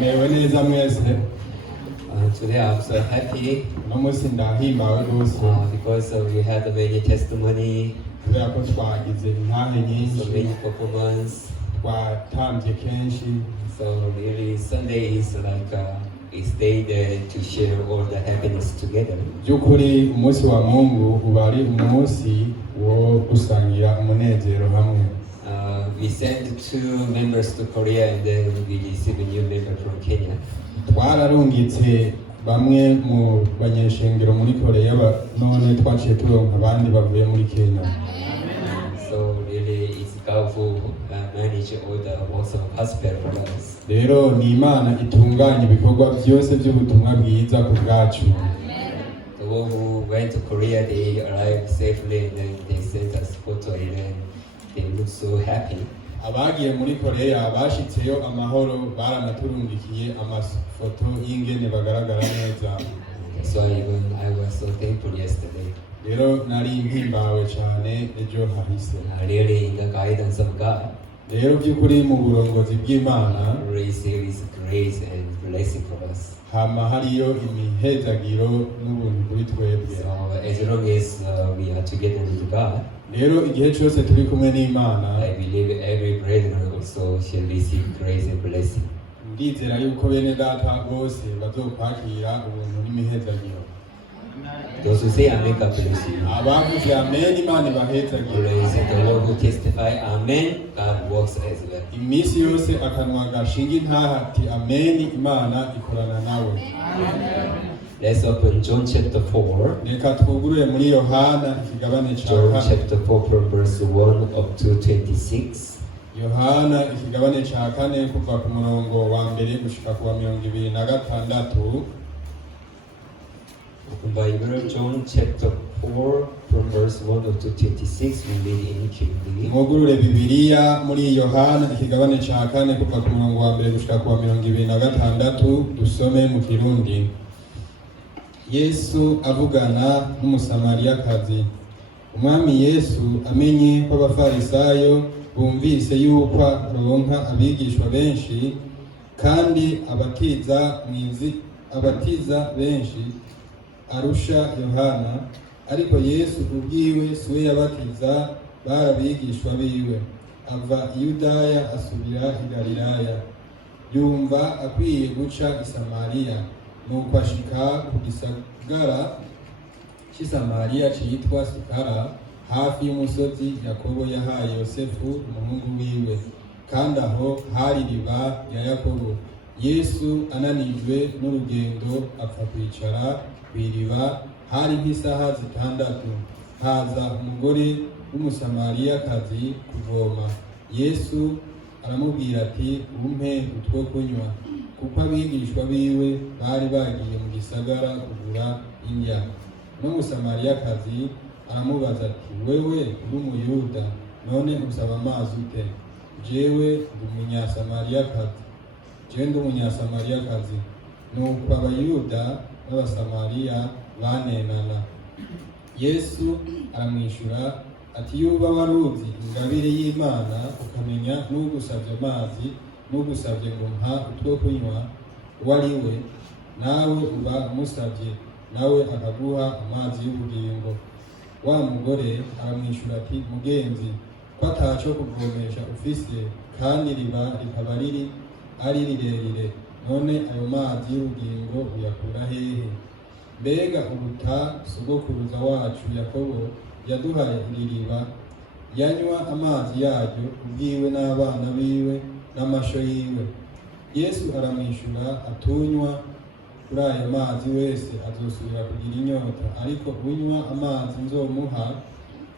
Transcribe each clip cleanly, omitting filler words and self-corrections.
Mewe neza mwese. Today I'm so happy Unomunsi ndahimbawe rwose because we had many testimony, kubera ko twagize intahe so nyinshi, many performance. twatambye kenshi. So really Sunday is like a day there to share all the happiness together. Vy'ukuri umunsi wa Mungu uba ari umunsi wo gusangira umunezero hamwe. We sent 2 members to Korea and then we received a new member from Kenya. Twararungitse bamwe mu banyeshengero muri Korea none twaciye turonka abandi bavuye muri Kenya. So really it's God who manage all the works of gospel for us. Rero ni Imana itunganya ibikorwa byose by'ubutumwa bwiza ku bwacu. The one who went to Korea, they arrived safely and then they sent us photo and then they look so happy. Abagiye muri Korea bashitseyo amahoro, baranaturungikiye amafoto y'ingene bagaragara neza. So even I was so thankful yesterday. Rero nari mpimbawe cyane ejo hahise. Really in the guidance of God, Rero by'ukuri mu burongozi bw'Imana receive His grace and blessing for us. hama hariyo imihezagiro n'ubuntu kuri twebwe. So as long as we are together with God, Rero igihe cyose turi kumwe n'Imana, I believe every brethren also shall receive grace and blessing. ndizera yuko bene data bose bazokwakira ubuntu n'imihezagiro. Those who say Amen, God bless you. Abavuze amen, Imana ibahezagire. Praise the Lord who testify Amen, God works as well. Iminsi yose akanwa gashinga intaha ati amen, Imana ikorana nawe. Let's open John chapter 4. Reka twugurure muri Yohana ikigabane ca John kane. chapter 4 from verse 1 up to 26. Yohana ikigabane ca kane kuva ku murongo wa mbere gushika ku wa 26. Bible, John chapter 4 from verse 1 up to 26. We read in King. Mwugurure Bibiliya muri Yohana ikigabane ca kane kuva ku murongo wa mbere gushika ku wa 26, dusome mu Kirundi. Yesu avugana n'umusamariyakazi. Umwami Yesu amenye ko abafarisayo bumvise yuko aronka abigishwa benshi kandi abatiza benshi arusha Yohana, ariko Yesu ubwiwe siwe yabatiza, barabigishwa biwe. Ava i Yudaya asubira i Galilaya, yumva akwiye guca i Samariya, nuko ashika ku gisagara cy'i Samariya citwa Sikara, hafi y'umusozi Yakobo yahaye Yosefu umuhungu wiwe, kandi aho hari iriba ya Yakobo. Yesu ananijwe n'urugendo apfa kwicara kw'iriba. Hari nk'isaha 6, haza umugore w'umusamariyakazi kuvoma. Yesu aramubwira ati, umpe utwo kunywa, kuko abigishwa biwe bari bagiye mu gisagara kugura indya. N'umusamariyakazi aramubaza ati, wewe uri Umuyuda, none usaba amazi ute? Jewe ndi umunyasamariyakazi. Nuko Abayuda n'Abasamariya banenana. Yesu aramwishura ati, yuba waruzi ingabire y'Imana, ukamenya n'ugusabye amazi n'ugusabye ngo mpa utwo kunywa uwo ari we, nawe uba umusabye, nawe akaguha amazi y'ubugingo. Wa mugore aramwishura ati, mugenzi, ko ataco kuvomesha ufise, kandi iriba rikaba ari rirerire, none ayo mazi y'ubugingo uyakura hehe? Mbega uruta sogokuruza wacu Yakobo yaduhaye iri riba, yanywa amazi yaryo ubwiwe n'abana biwe n'amasho yiwe. Yesu aramwishura atunywa kuri ayo mazi wese azosubira kugira inyota, ariko unywa amazi nzomuha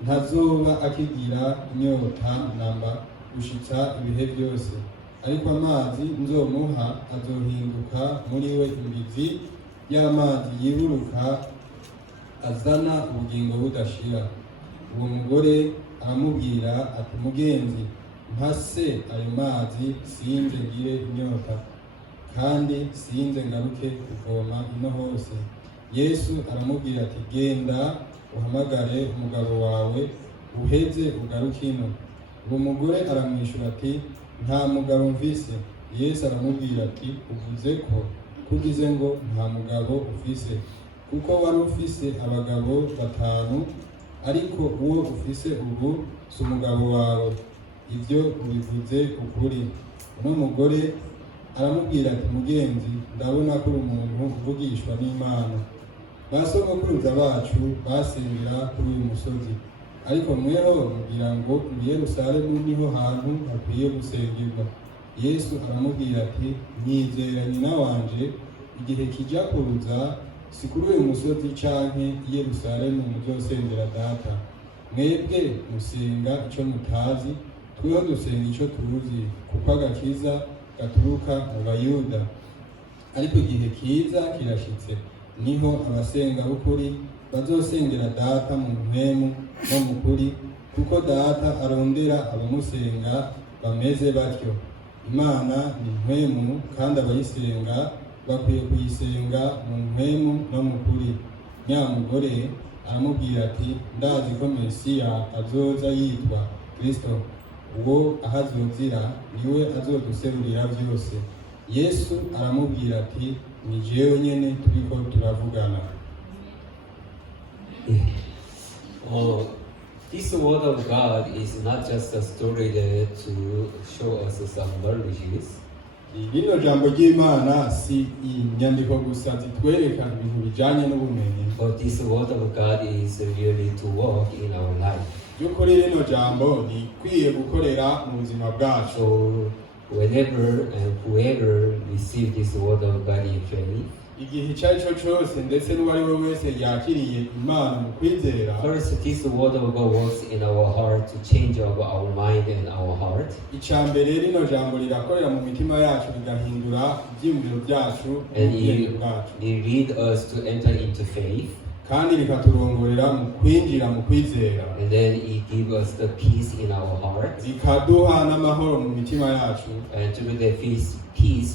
ntazoba akigira inyota namba gushitsa ibihe byose, ariko amazi nzomuha azohinduka muri we imbizi y'amazi yiburuka azana ubugingo budashira. Uwo mugore aramubwira ati, mugenzi, mpase ayo mazi sinze ngire inyota, kandi sinze ngaruke kuvoma ino hose. Yesu aramubwira ati, genda uhamagare umugabo wawe, uheze ugaruke ino. Uwo mugore aramwishura ati, nta mugabo mvise. Yesu aramubwira ati uvuze ko kugize ngo nta mugabo ufise, kuko wari ufise abagabo 5, ariko uwo ufise ubu si umugabo wawe. Ibyo ubivuze ukuri. Uno mugore aramubwira ati mugenzi, ndabona ko uri umuntu uvugishwa n'Imana. Basogokuruza bacu basengera kuri uyu musozi, ariko mweho mugira ngo i Yerusalemu niho hantu hakwiye gusengerwa. Yesu aramubwira ati nyizera nyina wanje, igihe kijya kuza si kuri uyu musozi canke i Yerusalemu muzosengera data. Mwebwe musenga ico mutazi, tweho dusenga ico tuzi, kuko agakiza gaturuka mu Bayuda. Ariko igihe kiza kirashitse, niho abasenga b'ukuri bazosengera data mu mpwemu no mu kuri, kuko data arondera abamusenga bameze batyo. Imana ni mpwemu, kandi abayisenga bakwiye kuyisenga mu mpwemu no mu kuri. Nyamugore aramubwira ati ndazi ko Mesiya azoza yitwa Kristo, uwo ahazozira niwe azoduserurira byose. Yesu aramubwira ati ni jewe nyene turiko turavugana. This word of God is not just a story there to show us some knowledges. Rino jambo ry'Imana si inyandiko gusa zitwereka ibintu bijanye n'ubumenyi, But this word of God is really to work in our life. by'ukuri rino jambo rikwiye gukorera mu buzima bwacu. So whenever and whoever receive this word of God in faith, Igihe icyo ari cyo cyose ndetse n'uwo ari we wese yakiriye Imana mu kwizera, first this word of God works in our heart to change our mind and our heart. icya mbere rino jambo rirakorera mu mitima yacu rigahindura ibyiyumviro byacu And n'ubwenge bwacu, it lead us to enter into faith, kandi rikaturongorera mu kwinjira mu kwizera, and then it gives us the peace in our heart. rikaduha n'amahoro mu mitima yacu, And through the peace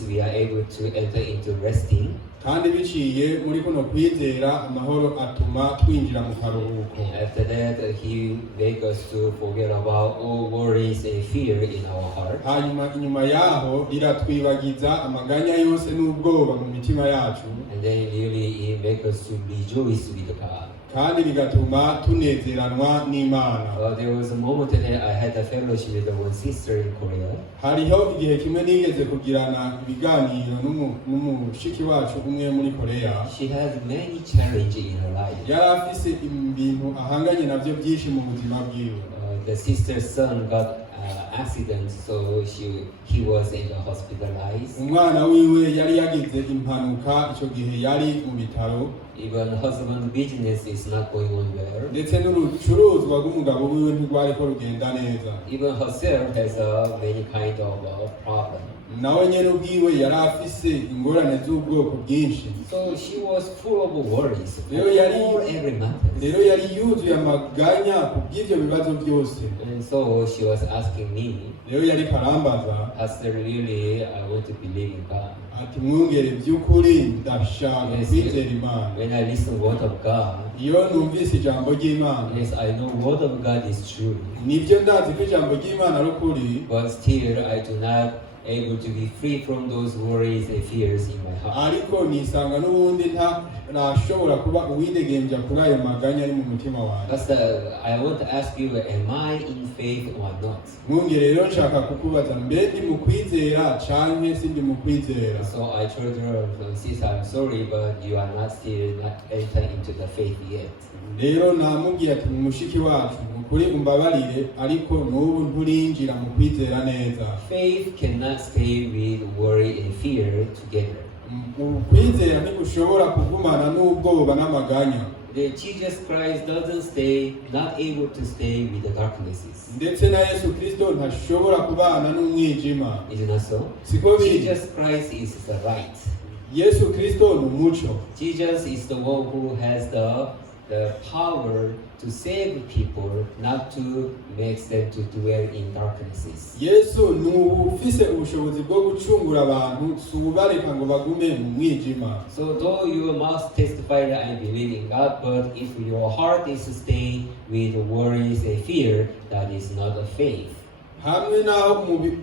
we are able to enter into resting. kandi biciye muri kuno kwizera amahoro atuma twinjira mu karuhuko. After that, he make us to forget about all worries and fear in our heart. Hanyuma inyuma yaho riratwibagiza amaganya yose n'ubwoba mu mitima yacu, And then really it make us to rejoice with God. kandi bigatuma tunezeranwa n'Imana. There was a moment that I had a fellowship with one sister in Korea. Hariho igihe kimwe nigeze kugirana ibiganiro n'umushiki wacu umwe muri Korea. She has many challenges in her life. Yari afise ibintu ahanganye navyo byinshi mu buzima bwiwe. The sister's son got accident, so he was in the hospitalized. Umwana wiwe yari yagize impanuka ico gihe yari mu bitaro, Even husband business is not going on well. ndetse n'urucuruzwa rw'umugabo wiwe ntirwariko rugenda neza. Even herself has many kind of problem. Nawe nyene ubwiwe yari afise ingorane z'ubwoko bwinshi. So she was full of worries Rero for every matter. rero yari yuzuye amaganya ku bw'ivyo bibazo byose. And so she was asking me, Rero yari karambaza Pastor, really, I want to believe in God. ati mwungere by'ukuri ndashaka Yes, kwizera Imana. When I listen word of God, Iyo numvise ijambo ry'Imana, yes, I know word of God is true. nivyo ndazi ko ijambo ry'Imana ari ukuri, But still, I do not able to be free from those worries and fears in my heart. ariko nisanga n'ubundi ntashobora kuba uwidegembya kuri ayo maganya ari mu mutima wanjye. Pastor, I want to ask you, am I in faith or not? Mwungere rero nshaka kukubaza mbe ndi mu kwizera canke sindi mu kwizera. So I told her, sis, I'm sorry, but you are not still not entered into the faith yet. Rero namubwiye ati mushiki wacu ukuri umbabarire, ariko n'ubu nturinjira mu kwizera neza. Faith cannot stay with worry and fear together. Ukwizera ntigushobora kugumana n'ubwoba n'amaganya. The Jesus Christ doesn't stay, not able to stay with the darknesses. Ndetse na Yesu Kristo ntashobora kubana n'umwijima. Is it not so? Siko biri. Jesus Christ is the light. Yesu Kristo ni umuco. Jesus is the one who has the power to save people, not to make them to dwell in darknesses. Yesu ni ufise ubushobozi bwo gucungura abantu, si ubareka ngo bagume mu mwijima. So though you must testify that I believe in God, but if your heart is staying with worries and fear, that is not a faith. hamwe naho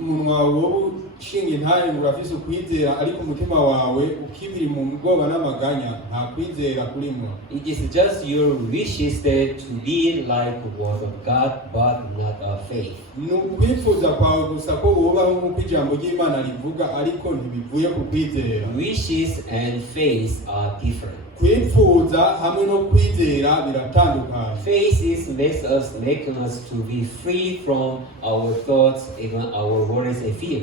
umunwa wawe ushinga intahe ngo urafise ukwizera ariko umutima wawe ukibiri mu bwoba n'amaganya nta kwizera kurimwo. It is just your wishes that to be like the word of God, but not of faith. Ni ukwifuza kwawe gusa ko wobaho nk'uko ijambo ry'Imana rivuga ariko ntibivuye ku kwizera. Wishes and faith are different. Kwifuza hamwe no kwizera biratandukanye. Faith is making us to be free from our thoughts, even our worries and fear.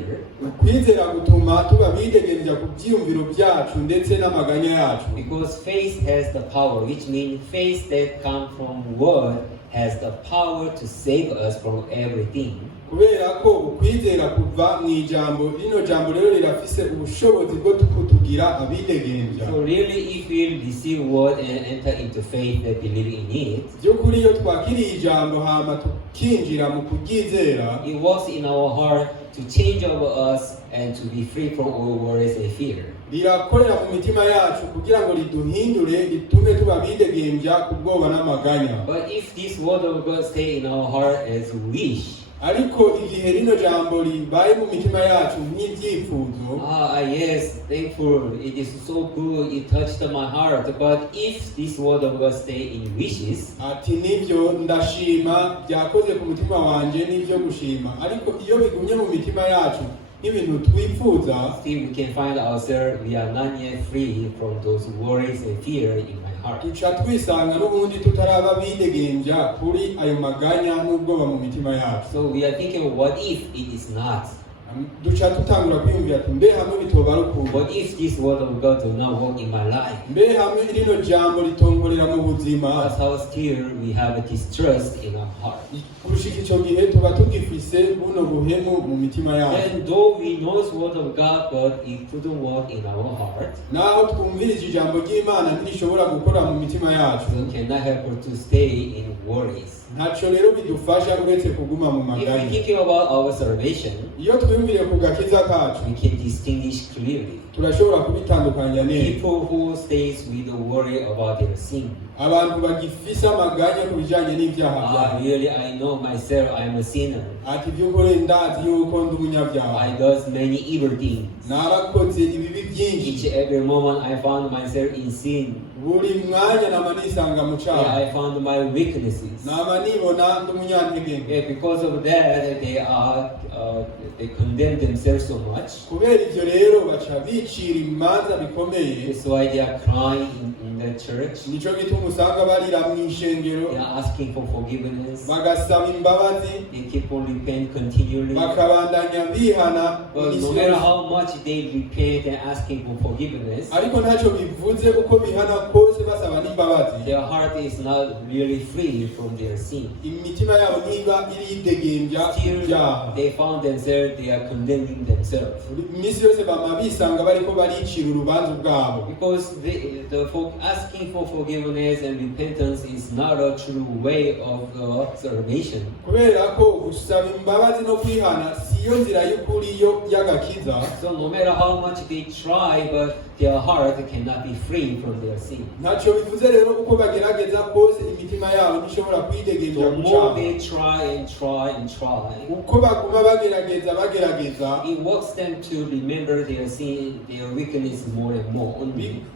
Kwizera gutuma tuba bidegenja ku byiyumviro byacu ndetse n'amaganya yacu. Because faith has the power, which means faith that comes from word has the power to save us from everything. Kubera ko ukwizera kuva mu ijambo, rino jambo rero rirafise ubushobozi bwo kutugira abidegenja. So really, if we receive word and enter into faith that believe in it, by'ukuri iyo twakiriye ijambo hama tukinjira mu kuryizera, it works in our heart to change over us and to be free from all worries and fear. Rirakorera mu mitima yacu kugira ngo riduhindure ritume tuba bidegenja ku bwoba n'amaganya. But if this word of God stay in our heart as wish, ariko igihe rino jambo ribaye mu mitima yacu nk'ibyifuzo, yes, thankful, it is so good, it touched my heart. But if this word of God stay in wishes, ati nibyo ndashima byakoze ku mutima wanje n'ibyo gushima, ariko iyo bigumye mu mitima yacu nk'ibintu twifuza, still we can find ourselves we are not yet free from those worries and fear in my heart. duca twisanga n'ubundi tutaraba bidegenja kuri ayo maganya n'ubwoba mu mitima yacu. So we are thinking, what if it is not? duca tutangura kwiyumvira ati mbe hamwe bitoba rukundo, What if this word of God do not work in my life? mbe hamwe rino jambo ritongorera mu buzima. That's how still we have a distrust in our heart. kurushika icyo gihe tuba tugifise buno buhemu mu mitima yacu. And though we know the word of God, but it couldn't work in our heart, naho twumvirije ijambo ry'Imana ntirishobora gukora mu mitima yacu, so cannot help but to stay in worries. ntacyo rero bidufasha uretse kuguma mu If we're maganya. thinking about our salvation, iyo twiyumviriye ku gakiza kacu we can distinguish clearly. turashobora kubitandukanya neza. People who stays with the worry about their sin. abantu bagifise amaganya ku bijyanye n'ibyaha byabo. Really, I know myself, I'm a sinner. ati by'ukuri ndazi yuko ndi umunyabyaha, I does many evil things. narakoze ibibi byinshi, Each every moment I found myself in sin. buri mwanya nama nisanga mu cyaha, I found my weaknesses. nama nibona ndi umunyantege nke. Because of that, they condemn themselves so much. kubera ibyo rero baca bicira imanza bikomeye. That's why they are crying in the church. nicyo gituma usanga barira mu ishengero, They are asking for forgiveness. bagasaba imbabazi, They keep on repent continually. bakabandanya bihana But no iminsi matter yose. how much they repent and asking for forgiveness, ariko ntacyo bivuze uko bihana kose basaba n'imbabazi, their heart is not really free from their sin. imitima yabo niba iridegembya ku Still, byaha. they found themselves, they are condemning themselves. iminsi yose bama bisanga bariko baricira urubanza ubwabo, Because asking for forgiveness and repentance is not a true way of salvation. kubera ko gusaba imbabazi no kwihana siyo nzira y'ukuri yo y'agakiza. So no matter how much they try, but their heart cannot be free from their sin. ntacyo bivuze rero uko bagerageza kose imitima yabo ntishobora kwidegembya The ku more cyaha. they try and try and try, uko baguma bagerageza it works them to remember their sin, their weakness more and more.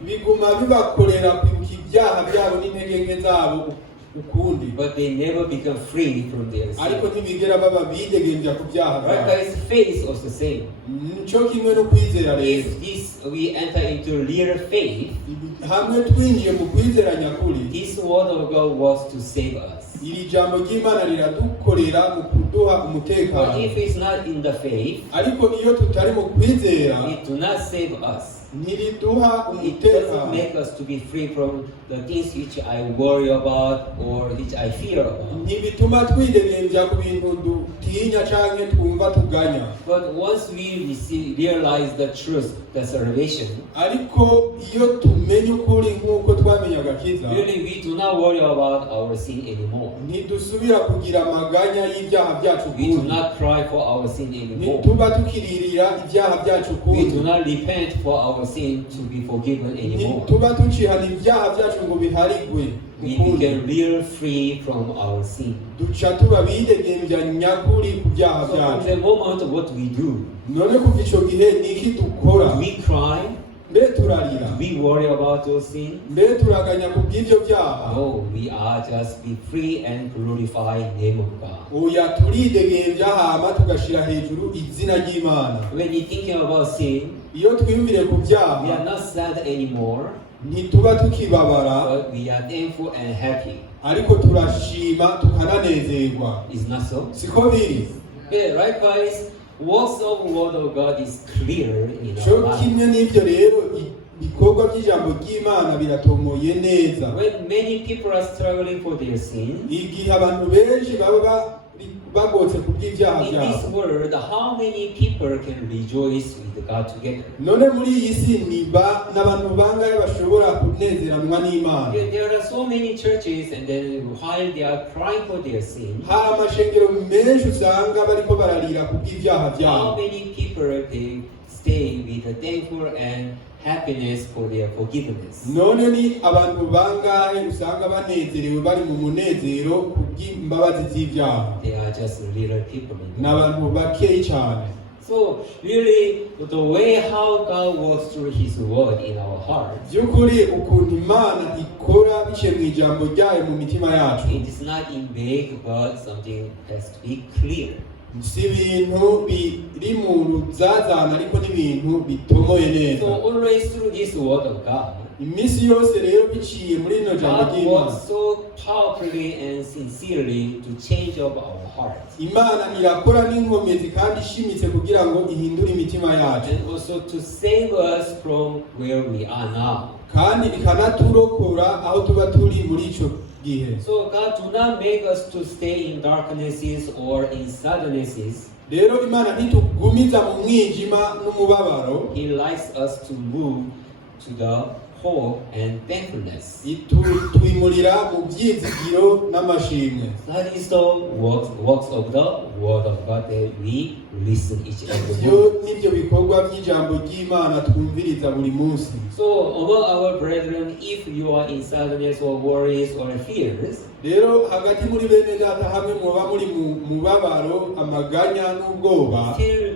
biguma bibakorera kwibuka ibyaha byabo n'intege nke zabo ukundi, But they never become free from their ariko sin. ntibigera baba bidegembya ku byaha byabo. Likewise, faith is also the same. nicyo kimwe no kwizera rero. If we enter into real faith, hamwe twinjiye mu kwizera nyakuri, this word of God was to save us. iri jambo ry'Imana riradukorera mu kuduha But umutekano. if it's not in the faith, ariko iyo tutari mu kwizera it do not save us. ntiriduha It doesn't umutekano, make us to be free from the things which I worry about or which I fear about. ntibituma twidegembya ku bintu dutinya canke twumva tuganya. But once we realize the truth, the salvation, ariko iyo tumenye ukuri nk'uko twamenye agakiza, really we do not worry about our sin anymore. ntidusubira kugira amaganya y'ibyaha byacu We do ukundi, not cry for our sin anymore. ntituba tukiririra ibyaha byacu We ukundi, do not repent for our sin to be forgiven anymore. ntituba tucihana ibyaha byacu ngo biharigwe We ukundi. became real free from our sin. duca tuba bidegembya nyakuri ku byaha So from byacu. the moment, what do we do? None kuva ico gihe ni iki dukora? Do we cry? Mbe turarira? Do we worry about those things? Mbe turaganya ku bw'ivyo byaha? No, we are just be free and glorify the name of God. Oya turidegembya hama tugashira hejuru izina ry'Imana. When you're thinking about sin, Iyo twiyumvire ku we are byaha not sad anymore, ntituba tukibabara, but we are thankful and happy. ariko turashima tukananezerwa. Is not so? Siko biri? Yeah, likewise, works of the Word of God is clear in our Cyo life. kimwe n'ibyo rero ibikorwa by'ijambo ry'Imana biratomoye neza. When many people are struggling for their sins, Igihe abantu benshi baba bagotse ku bw'ibyaha in this byabo. world, how many people can rejoice with God together? None muri iyi si n'abantu bangahe bashobora kunezeranwa n'Imana? There are so many churches, and then while they are crying for their sins, Hari amashengero menshi usanga bariko bararira ku bw'ibyaha how byabo. many people they stay with a thankful and happiness for their forgiveness? None ni abantu bangahe usanga banezerewe bari mu munezero ku bw'imbabazi z'ibyaha? They are just little people. Ni abantu bakeyi cyane. So really, the way how God works through His Word in our hearts, By'ukuri ukuntu Imana ikora biciye mu ijambo ryayo mu mitima yacu, it is not in vague, but something has to be clear. si ibintu biri mu ruzazana ariko n'ibintu bitomoye neza. So always through this Word of God, Iminsi yose rero biciye muri rino jambo God ry'Imana, works so powerfully and sincerely to change up our hearts, Imana irakora n'inkomezi kandi ishimitse kugira ngo ihindure imitima yacu, and also to save us from where we are now. kandi ikanaturokora aho tuba turi muri ico gihe. So God do not make us to stay in darknesses or in sadnesses. Rero Imana ntitugumiza mu mwijima n'umubabaro, He likes us to move to the hope and thankfulness. twimurira mu byizigiro n'amashimwe. That is the works of the Word of God that we listen each and every Ibyo morning. nibyo bikorwa by'ijambo ry'Imana twumviriza buri munsi. So among our brethren, if you are in sadness or worries or fears, Rero hagati muri bene data hamwe muba muri mu mubabaro, amaganya n'ubwoba, still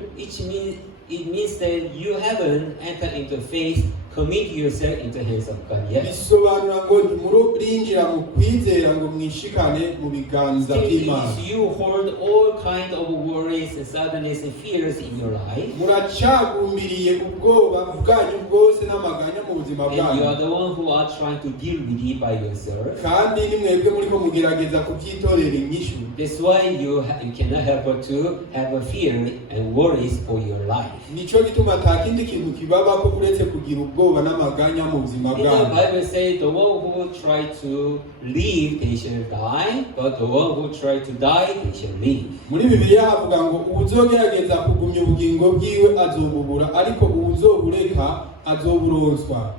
it means that you haven't entered into faith, commit yourself into the hands of God yet. bisobanura ngo ntimurinjira mu kwizera ngo mwishikane mu biganza Still, by'Imana. if you hold all kind of worries and sadness and fears in your life, Muracagumbiriye ubwoba bwanyu bwose n'amaganya mu buzima and you bwanyu, are the one who are trying to deal with it by yourself, kandi ni mwebwe muriko mugerageza kubyitorera inyishu. that's why you cannot help but to have a fear and worries for your life. Nico gituma ata kindi kintu kibabako uretse kugira ubwoba n'amaganya mu buzima In the bwanyu. Bible says the one who try to live, they shall die, but the one who try to die, they shall live. Muri Bibiliya havuga ngo uwuzogerageza kugumya ubugingo bwiwe azobubura, ariko uwuzobureka azoburonswa.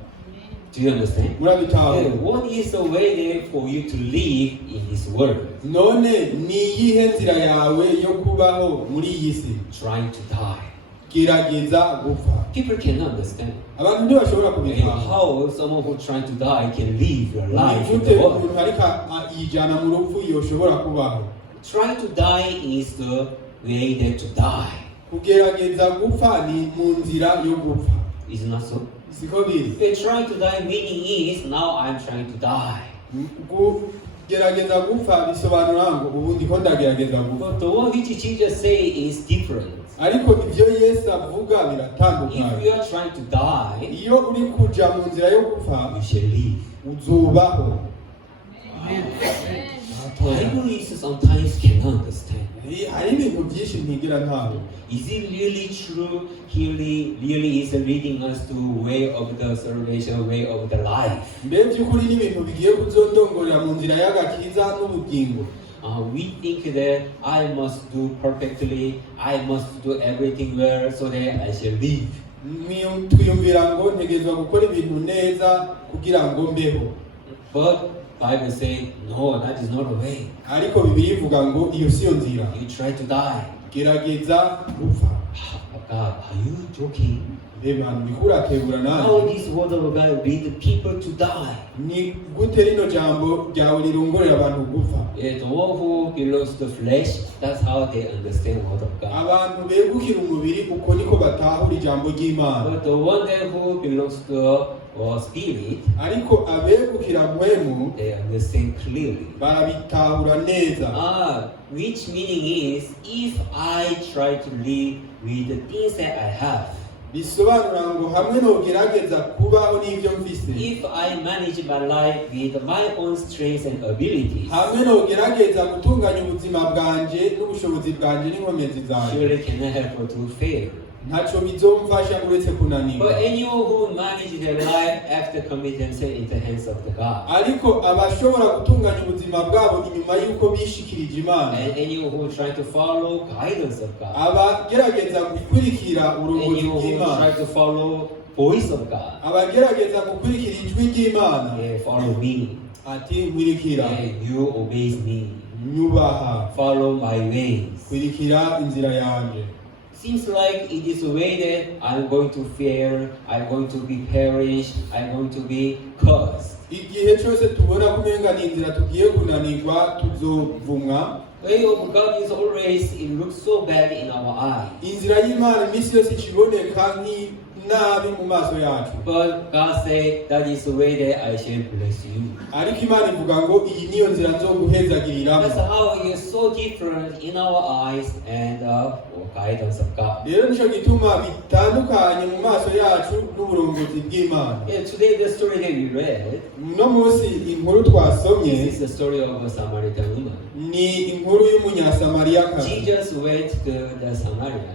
Do you understand? Murabitahura? What is the way there for you to live in this world? None ni iyihe nzira yawe yo kubaho muri iyi si? Trying to die. Gerageza gupfa. People cannot understand. Abantu ntibashobora kubitahura. How someone who trying to die can live your life in Nigute the world. umuntu ariko yijana mu rupfu yoshobora kubaho? Trying to die is the way there to die. Kugerageza gupfa ni mu nzira yo gupfa. Is it not so? Siko biri? Trying to die meaning is now I'm trying to die. Kugerageza gupfa bisobanura ngo ubu ndiko ndagerageza gupfa. But the one which Jesus say is different. Ariko ibyo Yesu avuga If biratandukanye. you are trying to die, Iyo uri kuja mu nzira yo gupfa you shall live. uzobaho. Bible is sometimes cannot understand. Hari ibintu byinshi ntigira ntaho. Is it really true? He really is leading us to way of the salvation, way of the life. Mbe by'ukuri n'ibintu bigiye kuzondongorera mu nzira y'agakiza n'ubugingo. We think that I must do perfectly, I must do everything well so that I shall live. Twiyumvira ngo ntegerezwa gukora ibintu neza kugira ngo mbeho. But Bible say no, that is not the way. Ariko Bibiliya ivuga ngo iyo siyo nzira. You try to die. Gerageza gupfa. God, are you joking? Reba ndikuratebura How nani this word of God lead the people to die? ni gute rino jambo ryawe rirongorera abantu gupfa Yeah, the one who belongs to the flesh, that's how they understand word of God. abantu begukira umubiri uko niko batahura ijambo ry'Imana But the one that who belongs to spirit, ariko abegukira mpwemu they understand clearly. barabitahura neza Which meaning is, if I try to live with the things that I have, bisobanura ngo hamwe nogerageza kubaho n'ibyo mfise if I manage my life with my own strengths and abilities, hamwe nogerageza gutunganya ubuzima bwanje n'ubushobozi bwanje n'inkomezi zanjye surely cannot help but to fail. ntaco bizomfasha uretse kunanirwa But anyone who manage their life after committing themselves into the hands of the God, ariko abashobora gutunganya ubuzima bwabo inyuma y'uko bishikirije Imana and anyone who try to follow guidance of God, abagerageza gukurikira urugozi anyone who bw'Imana try to follow voice of God, abagerageza gukurikira ijwi ry'Imana follow me, ati nkurikira you obeys me, nyubaha follow my ways. kurikira inzira yanje Seems like it is a way that I'm going to fail, I'm going to be perished, I'm going to be cursed. igihe cyose tubona kumenga ni inzira tugiye kunanirwa tuzovumwa Way of God is always, it looks so bad in our eyes. inzira y'Imana iminsi yose ikiboneka nk'inabi mu maso yacu But God said that is the way that I shall bless you. ariko Imana ivuga ngo iyi niyo nzira nzoguhezagiriramo That's how it is so different in our eyes and guidance of God. rero nico gituma bitandukanye mu maso yacu n'uburongozi bw'Imana Today the story that we read, no munsi inkuru twasomye this is the story of a Samaritan woman. ni inkuru y'umunyasamariyakazi Jesus went to the Samaria.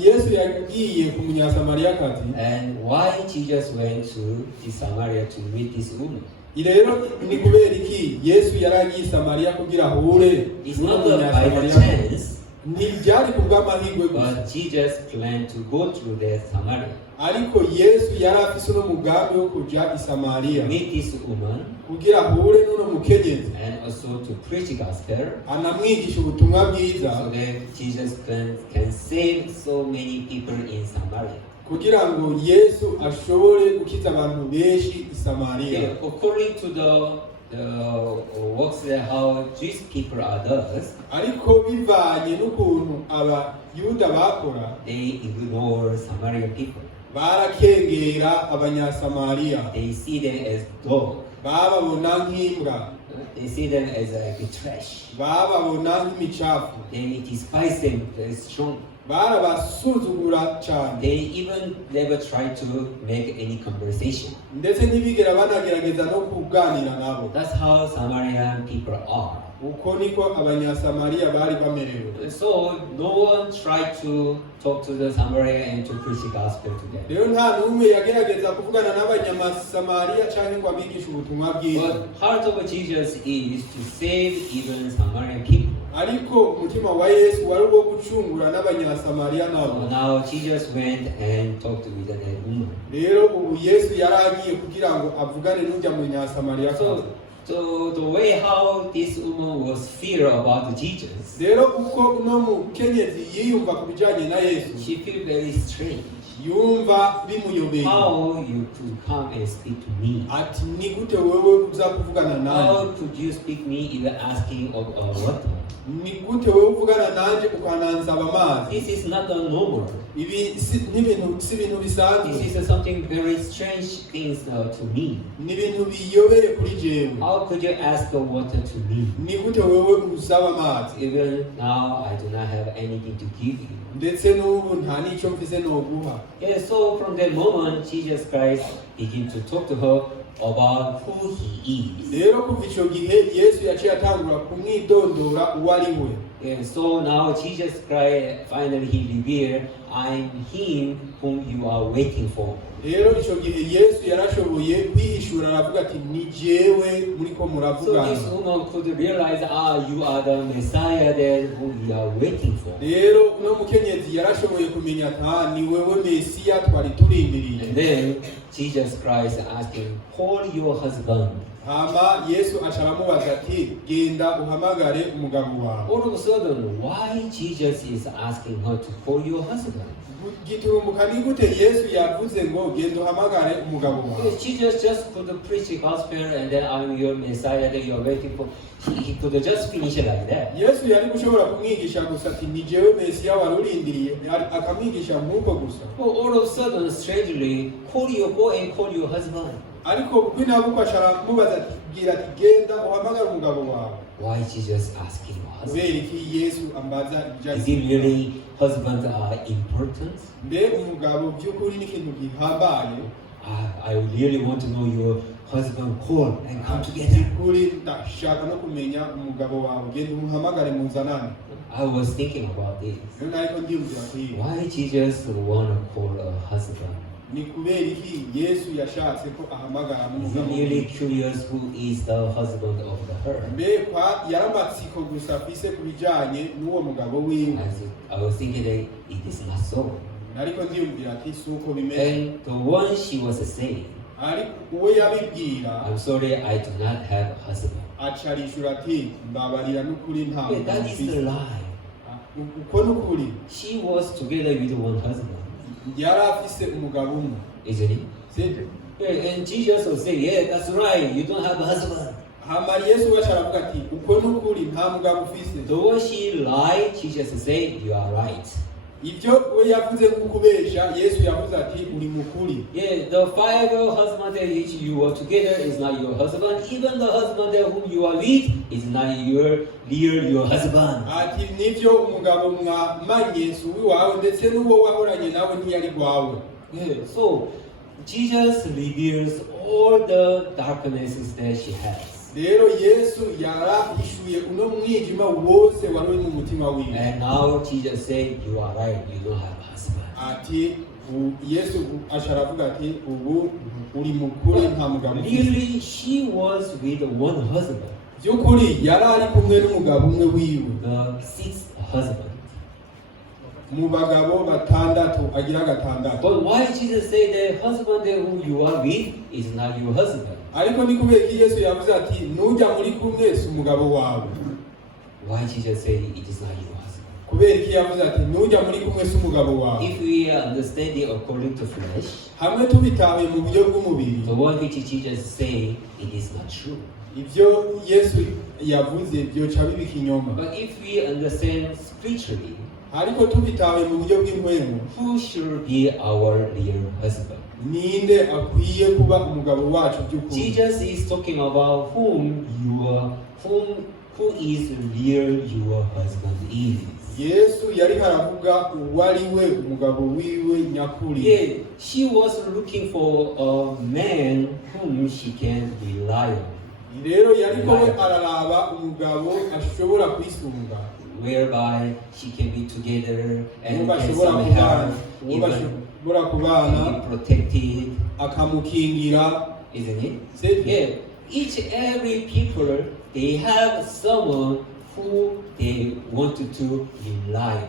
Yesu yagiye ku munyasamariyakazi And why Jesus went to Samaria to meet this woman? rero ni kubera iki Yesu yaragiye Samariya kugira ahure It's not by the chance, ntibyari ku bw'amahirwe gusa but Jesus planned to go through the Samaria. ariko Yesu yari afise n'umugambi wo kuja i Samariya Meet this woman kugira ahure n'uno mukenyezi and also to preach the gospel, anamwigisha ubutumwa bwiza so that Jesus can save so many people in Samaria. kugira ngo Yesu ashobore gukiza abantu benshi i Samariya According to the works that how Jewish people are does, ariko bivanye n'ukuntu abayuda bakora they ignore Samaritan people. barakengera abanyasamariya They see them as dog. bababona nk'imbwa They see them as like trash. bababona nk'imicafu They despise them very strong. barabasuzugura cyane They even never try to make any conversation. ndetse ntibigera banagerageza no kuganira nabo That's how Samaritan people are. uko niko abanyasamariya bari bamerewe So no one tried to talk to the Samaritan and to preach the gospel to them. rero nta n'umwe yagerageza kuvugana n'abanyasamariya cyangwa ngo abigishe ubutumwa bwiza But heart of Jesus is to save even Samaritan people. ariko umutima wa Yesu wari uwo gucungura n'abanyasamariya So nabo now Jesus went and talked with that woman. rero ubu Yesu yari agiye kugira ngo avugane n'ujya mu nyasamariya So the way how this woman was feel about Jesus, rero uko uno mukenyezi yiyumva ku bijyanye na Yesu she feel very strange. yumva bimuyobeye How you could come and speak to me? ati ni gute wewe uza kuvugana nanjye How could you speak me even asking of water? ni gute wewe uvugana nanjye ukanansaba amazi This is not a normal. ibi si ibintu bisanzwe This is something very strange things to me. ni ibintu biyobeye kuri jewe How could you ask for water to me? ni gute wewe usaba amazi Even now I do not have anything to give you. ndetse n'ubu nta n'icyo mfise noguha Yeah, so from that moment, Jesus Christ began to talk to her about who He is. rero kuva icyo gihe Yesu yaciye atangura kumwidondora uwo ari we Yeah, so now Jesus Christ finally He revealed, I'm Him whom you are waiting for. rero icyo gihe Yesu yarashoboye kwihishura aravuga ati ni jewe muriko So muravugana this woman could realize, you are the Messiah that whom we are waiting for. rero uno mukenyezi yarashoboye kumenya ati ni wewe Mesiya twari turindiriye And then Jesus Christ asked him, call your husband. hama Yesu acaramubaza ati genda uhamagare umugabo wawe. All of a sudden, why Jesus is asking her to call your husband? Giturumbuka ni gute Yesu yavuze ngo genda uhamagare umugabo wawe? Because Jesus just could preach the gospel and then I'm your Messiah that you are waiting for. He could just finish it like that. Yesu yari gushobora kumwigisha gusa ati ni jewe Mesiya warurindiriye, akamwigisha nk'uko gusa. Well, all of a sudden, strangely, go and call your husband. Ariko kwinabuko acaramubaza ati gira ati genda uhamagare umugabo wawe. Why Jesus asking husband? Kubera iki Yesu ambaza Is it really husbands are important? Mbe umugabo by'ukuri ni ikintu gihambaye. I really want to know your husband call and come together. Kuri ndashaka no kumenya umugabo wawe genda umuhamagare muzanane. I was thinking about this. Ariko ndiyumvira kuri Why Jesus want to call a husband? ni kubera iki Yesu yashatse ko ahamagara Is he umugabo. really curious who is the husband of her? Mbe kwa yaramatsiko gusa afise kubijanye n'uwo mugabo wiwe. I was thinking that it is not so. Ariko ndiyumvira ati suko bimeze. And the one she was saying, Ariko uwo yabibwira I'm sorry, I do not have a husband. acarishura ati mbabarira n'ukuri nta Yeah, that is the mfise. lie. Uko n'ukuri She was together with one husband, yari afise umugabo umwe. isn't it? Sibyo? Yeah, and Jesus will say, yeah, that's right, you don't have a husband. Hama Yesu basharavuga ati uko n'ukuri nta mugabo ufise. The one she lied, Jesus will say, you are right. Ibyo we yavuze nk'ukubesha Yesu yavuze ati uri mukuri. Yeah, the 5 husbands that you are together is not your husband. Even the husband that whom you are with is not your husband. Ati nivyo umugabo mwamanye si uwawe ndetse n'uwo wahoranye nawe ntiyari gwawe. Yeah, so Jesus reveals all the darknesses that she has. Rero Yesu yarahishuye uno mwijima wose wari uri mu mutima wiwe. And now Jesus said, you are right, you don't have a husband. Ati Yesu asharavuga ati ubu uri mukuri nta mugabo ufise. Really, she was with one husband, By'ukuri yari ari kumwe n'umugabo umwe wiwe. the 6th husband. Mu bagabo batandatu agira gatandatu. But why Jesus say the husband that whom you are with is not your husband? Ariko ni kubera ko Yesu yavuze ati nujya muri kumwe si umugabo wawe. Why Jesus say it is not your husband? Kubera ko yavuze ati nujya muri kumwe si umugabo wawe. If we understand it according to flesh, Hamwe tubitawe mu buryo bw'umubiri. the one which Jesus say it is not true. Ibyo Yesu yavuze byoca biba ikinyoma. But if we understand spiritually, Ariko tubitawe mu buryo bw'impwemu, who should be our real husband? ninde akwiye kuba umugabo wacu by'ukuri? Jesus is talking about who is real your husband is. Yesu yari haravuga uwo ari we umugabo wiwe nyakuri. Yeah, she was looking for a man whom she can rely on, Rero yariko we araraba umugabo ashobora kwisunga, whereby she can be together and uwo can bashobora somehow kubana, uwo even bashobora kubana be protected, akamukingira. isn't it? Sibyo? Yeah, each every people they have someone who they wanted to rely on.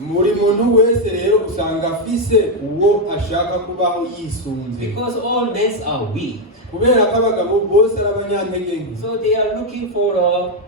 Muri muntu wese rero usanga afise uwo ashaka kubaho yisunze, Because all men are weak, kubera ko abagabo bose ari abanyantege nke. so they are looking for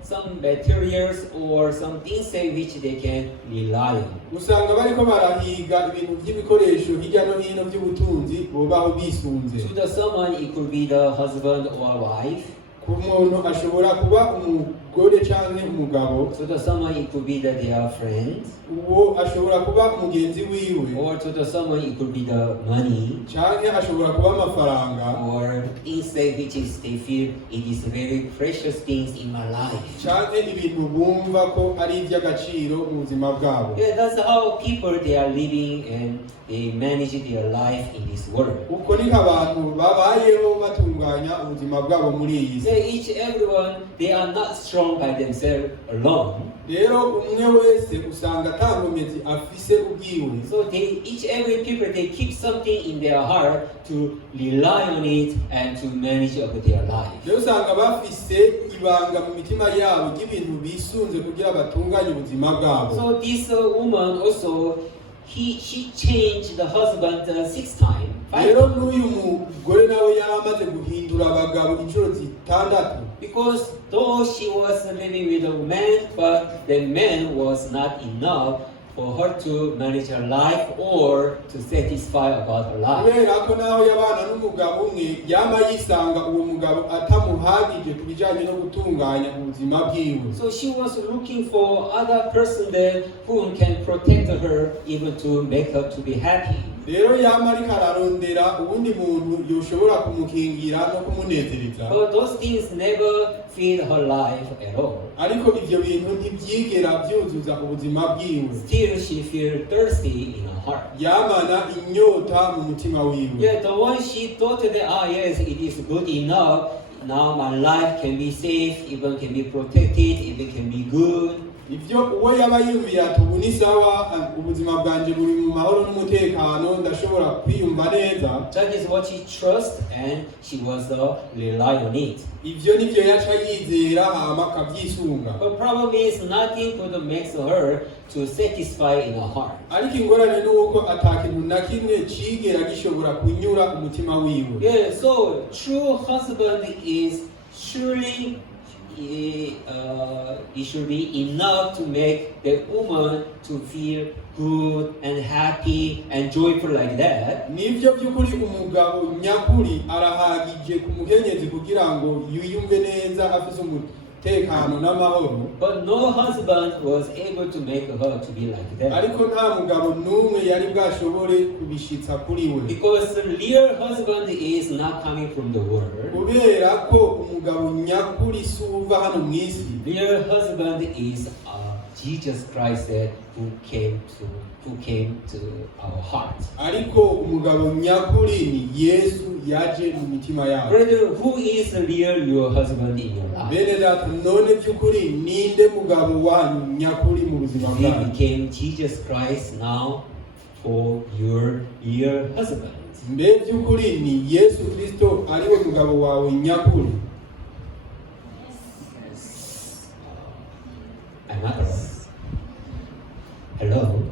some materials or some things which they can rely on. Usanga bariko barahiga ibintu by'ibikoresho hirya no hino by'ubutunzi bobaho bisunze. To the someone, it could be the husband or wife. Ku muntu ashobora kuba umugore canke umugabo, To the someone, it could be that they are friends. uwo ashobora kuba mugenzi wiwe, Or to the someone, it could be the money. canke ashobora kuba amafaranga, Or things which is they feel it is very precious things in my life. canke ibintu bumva ko ari iby'agaciro mu buzima bwabo. Yeah, that's how people they are living and they manage their life in this world. Uko niko abantu babayeho batunganya ubuzima bwabo muri iyi si. Everyone, they are not strong by themselves alone. Rero umwe wese usanga atangomezi afise ubwiwe. So every people, they keep something in their heart to rely on it and to manage of their life. Rero usanga bafise ibanga mu mitima yabo ry'ibintu bisunze kugira batunganye ubuzima bwabo. So this woman also, she changed the husband 6 times. 5 rero times. n'uyu mugore nawe yari amaze guhindura abagabo inshuro zitandatu Because though she was living with a man, but the man was not enough for her to manage her life or to satisfy about her life. kubera ko naho yabana n'umugabo umwe yama yisanga uwo mugabo atamuhagije ku bijyanye no gutunganya ubuzima bwiwe. So she was looking for other person there who can protect her, even to make her to be happy. rero yama ariko ararondera uwundi muntu yoshobora kumukingira no kumunezereza, But those things never feed her life at all. ariko ivyo bintu ntivyigera vyuzuza ubuzima bwiwe. Still she feel thirsty in her heart. yamana inyota mu mutima wiwe. Yeah, the one she thought that, yes, it is good enough. Now my life can be safe, even can be protected, even can be good. ivyo uwo yaba yumviye ati ubu ni sawa, ubuzima bwanje buri mu mahoro n'umutekano, ndashobora kwiyumva neza, That is what she trusts, and she was rely on it. ivyo nivyo yaca yizera hama akavyisunga. But problem is nothing could make her to satisfy in her heart. ariko ingorane ni uko atakintu na kimwe cigera gishobora kunyura umutima wiwe. Yeah, so true husband is surely it should be enough to make the woman to feel good and happy and joyful like that. nivyo vy'ukuri umugabo nyakuri arahagije ku mukenyezi kugira ngo yiyumve neza afise umutekano n'amahoro, But no husband was able to make her to be like that. ariko nta mugabo n'umwe yari bwashobore kubishitsa kuri we, Because the real husband is not coming from the world. kubera ko umugabo nyakuri si uva hano mw'isi. Real husband is Jesus Christ who came to our heart. ariko umugabo nyakuri ni Yesu yaje mu mitima yacu. Brother, who is real your husband in your life? bene data, none by'ukuri ninde mugabo wanyu nyakuri mu buzima He bwanyu? became Jesus Christ now for your real husband. mbe by'ukuri ni Yesu Kristo ariwe mugabo wawe nyakuri? I'm not wrong. Hello?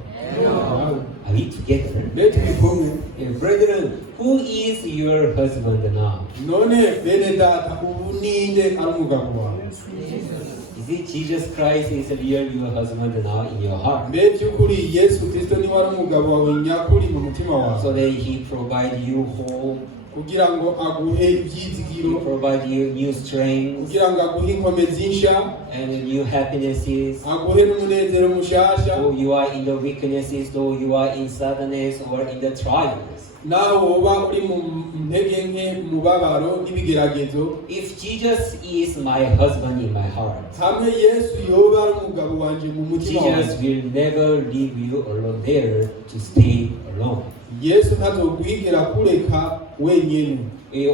Are we together? mbe turi kumwe? Brethren, who is your husband now? none bene data, ubu ninde ari umugabo wawe? Is it Jesus Christ is real your husband now in your heart? mbe by'ukuri Yesu Kristo niwe ari umugabo wawe nyakuri mu mutima wawe, So that he provide you hope, kugira ngo aguhe he ibyizigiro, provide you new strength kugira ngo aguhe inkomezi nsha, and new happinesses. aguhe n'umunezero mushasha. Though you are in the weaknesses, though you are in sadness or in the trials. nawe woba uri mu ntege nke, mu mubabaro n'ibigeragezo, If Jesus is my husband in my heart, hamwe Yesu yoba ari umugabo wanje mu mutima Jesus wawe, will never leave you alone there to stay alone. Yesu ntazokwigera kureka wenyene. He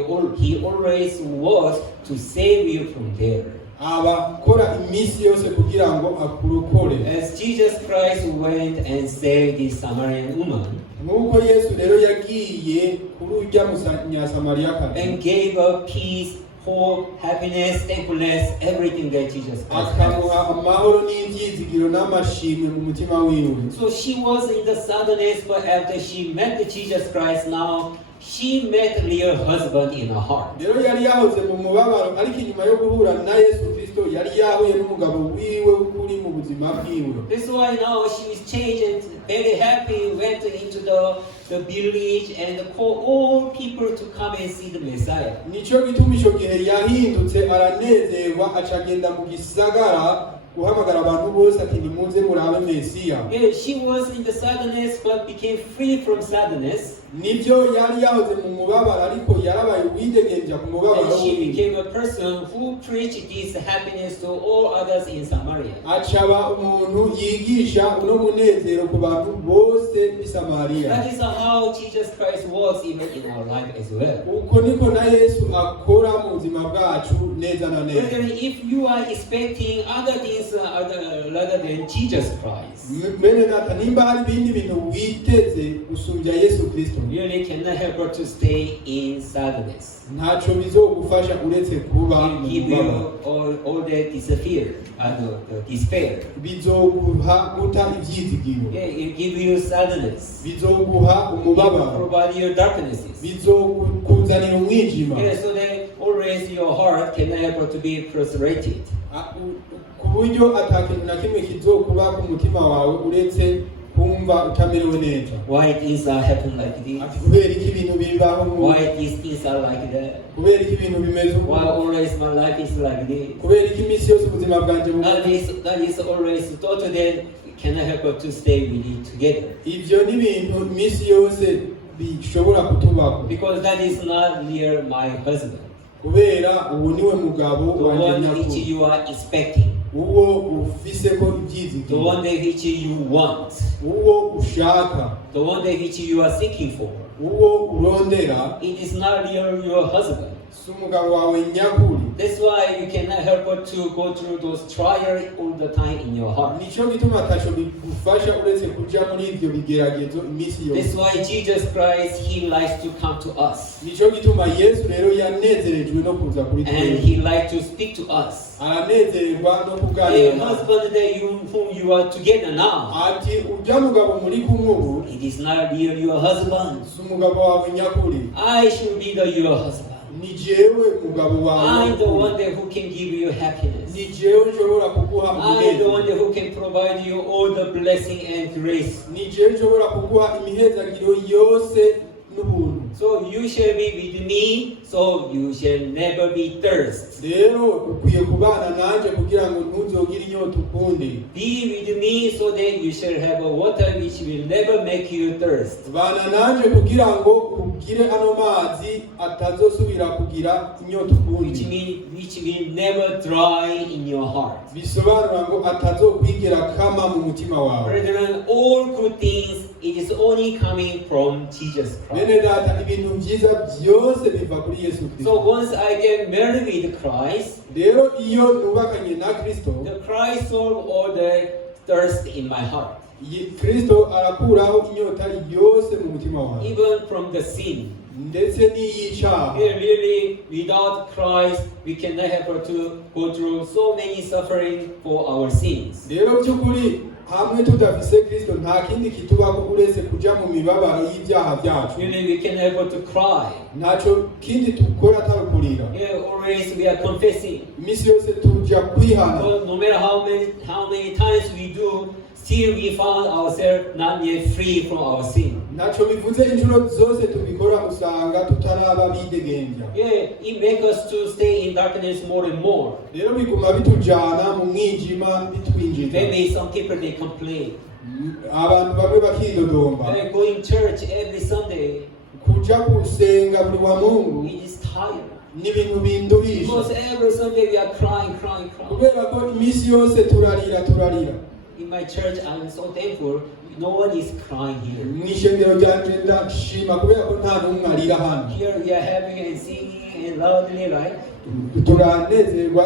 always was to save you from there. abakora iminsi yose kugira ngo akurokore. As Jesus Christ went and saved the Samaritan woman nk'uko Yesu rero yagiye kuri urya munyasamariyakazi and gave her peace, hope, happiness, thankfulness, everything that Jesus Christ has. akamuha amahoro n'ibyizigiro n'amashimwe mu mutima wiwe. So she was in the sadness, but after she met Jesus Christ now, she met real husband in her heart. rero yari yahoze mu mubabaro, ariko inyuma yo guhura na Yesu Kristo yari yahuye n'umugabo wiwe uri mu buzima bwiwe. That's why now she is changed and very happy, went into the village and called all people to come and see the Messiah. Nico gituma ico gihe yahindutse aranezerwa, acagenda mu gisagara guhamagara abantu bose ati nimuze murabe Mesiya. Yeah, she was in the sadness but became free from sadness. Nibyo yari yahoze mu mubabaro, ariko yarabaye uwidegenja ku mubabaro And she wiwe. became a person who preached this happiness to all others in Samaria. acaba umuntu yigisha uno munezero ku bantu bose b'i Samariya. That is how Jesus Christ works even in our life as well. uko niko na Yesu akora mu buzima bwacu neza na neza. Whether if you are expecting other things things rather than Jesus Christ Bene data nimba hari ibindi bintu witeze gusumbya Yesu Kristo really cannot help but to stay in sadness. ntaco bizogufasha uretse kuba It mu give mubabaro. you all the despair, the despair. Bizoguha guta ivyizigiro, Yeah, it give you sadness. bizoguha It umubabaro, provide you darknesses. bizokuzanira umwijima. Yeah, so that always your heart cannot help but to be frustrated. Ku buryo atakintu na kimwe kizokuba ku mutima wawe uretse kumva utamerewe neza. Why things are happen like this? Ati kubera iki ibintu bibaho nk'ubu? Why these things are like that? Kubera iki ibintu bimeze uku? Why always my life is like this? Kubera iki iminsi yose ubuzima bwanjye That is always totally cannot help but to stay with it together. Ivyo ni ibintu iminsi yose bishobora kutubako. Because that is not near my husband. Kubera ubu niwe mugabo The wanje one which nyakuri. you are expecting. Uwo ufiseko The ivyizigiro. one that which you want. Uwo ushaka. The one that which you are seeking for. Uwo urondera. It is not your husband. Si umugabo wawe nyakuri. That's why you cannot help but to go through those trials all the time in your heart. Nico gituma atasho bigufasha uretse kuja muri ivyo bigeragezo iminsi yose. That's why Jesus Christ, He likes to come to us. Nico gituma Yesu rero yanezerejwe no kuza kuri And twe. He likes to speak to us. Aranezerwa no The kuganira nawe. husband that whom you are together now, Ati urya mugabo muri kumwe ubu it is not your husband. si umugabo wawe nyakuri. I should be your husband. Ni jewe mugabo wawe I'm the nyakuri. one that who can give you happiness. Ni jewe nshobora kuguha I'm the one umunezero. that who can provide you all the blessing and grace. Ni jewe nshobora kuguha imihezagiro yose n'ubuntu. So you shall be with me, so you shall never be thirsty. Rero ukwiye kubana nanje kugira ngo ntuzogire inyota ukundi. Be with me so that you shall have a water which will never make you thirst. Bana nanje kugira ngo ugire ano mazi atazosubira kugira inyota ukundi. Which will never dry in your heart. Bisobanura ngo atazokwigera kama mu mutima wawe. Brethren, all good things, it is only coming from Jesus Christ. Bene data ibintu byiza byose biva kuri Yesu Kristo. So once I get married with Christ, Rero iyo nubakanye na Kristo, the Christ solve all the thirst in my heart. Kristo arakuraho inyota yose mu mutima wawe. Even from the sin. Ndetse n'iyicyaha. Really, without Christ, we cannot have to go through so many suffering for our sins. Rero by'ukuri hamwe tudafise Kristo nta kindi kitubako uretse kuja mu mibabaro y'ibyaha byacu. Really, we can able to cry. Ntaco kindi tukora atari kurira. Yeah, always we are confessing. Imisi yose tuja kwihana. So no matter how many times we do, still we found ourselves not yet free from our sin. Ntaco bivuze inshuro zose tubikora usanga tutaraba bidegembya. Yeah, it makes us to stay in darkness more and more. Rero biguma bitujana mu mwijima bitwinjiza. Maybe some people they complain. Abantu bamwe bakidodomba. They're going church every Sunday. Kuja kusenga buri wa Mungu It is tired. n'ibintu binduhisha. Because every Sunday we are crying. Kubera ko imisi yose turarira. In my church, I'm so thankful. No one is crying here. Mw'ishengero ryanje ndashima kubera ko nta n'umwe arira hano. Here we are happy and singing and loudly, right? Turanezerwa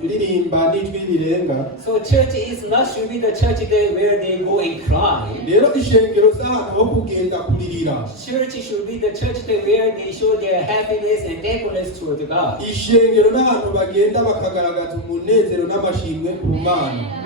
tugaririmba n'ijwi rirenga. So church is not should be the church where they go and cry. Rero ishengero s'ahantu ho kugenda kuririra. Church should be the church where they show their happiness and thankfulness toward God. Ishengero n'ahantu bagenda bakagaragaza umunezero n'amashimwe ku Mana.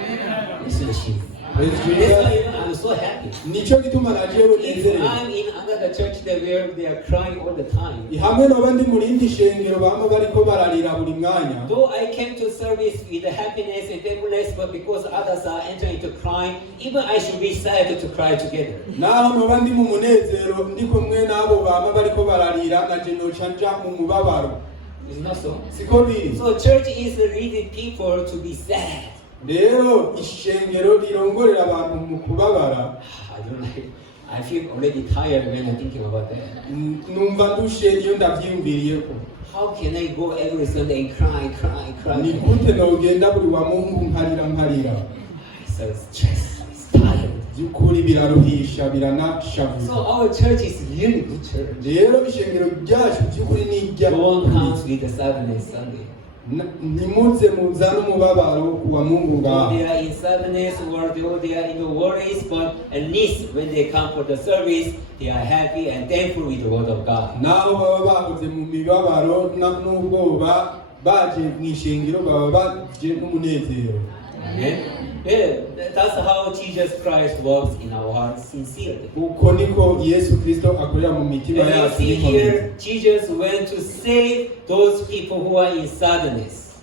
That's why I'm so happy. Nico gituma najewe If nezerewe. I'm in another church where they are crying all the time, Hamwe noba ndi mu rindi shengero bama bariko bararira buri mwanya. though I came to service with happiness and thankfulness, but because others are entering into crying, even I should be sad to cry together. Naho noba ndi mu munezero ndi kumwe n'abo bama bariko bararira naje noca nja mu mubabaro. It's not so. Siko biri. So church is leading people to be sad. Rero ishengero rirongorera abantu mu kubabara. I don't like it. I feel already tired when I'm thinking about that. Numva ndushe iyo ndavyiyumviriyeko. How can I go every Sunday and cry? Ni gute nogenda buri wa Mungu nkarira. So stressed, tired. By'ukuri biraruhisha So biranashavuza. our church is really good church. Rero ishengero ryacu by'ukuri ni No one comes iry'ukuri. with the sadness Sunday. ntimuze muzane umubabaro ku bamungu Though ngaho. they are in sadness or though they are in the worries, but at least when they come for the service, they are happy and thankful with the word of God. Naho baba bahoze mu mibabaro n'ubwoba baje mu ishengero baba baje n'umunezero. Amen. Yeah, that's how Jesus Christ works in our hearts sincerely. Uko niko Yesu Kristo akorera mu mitima And you yacu. see here, Jesus went to save those people who are in sadness.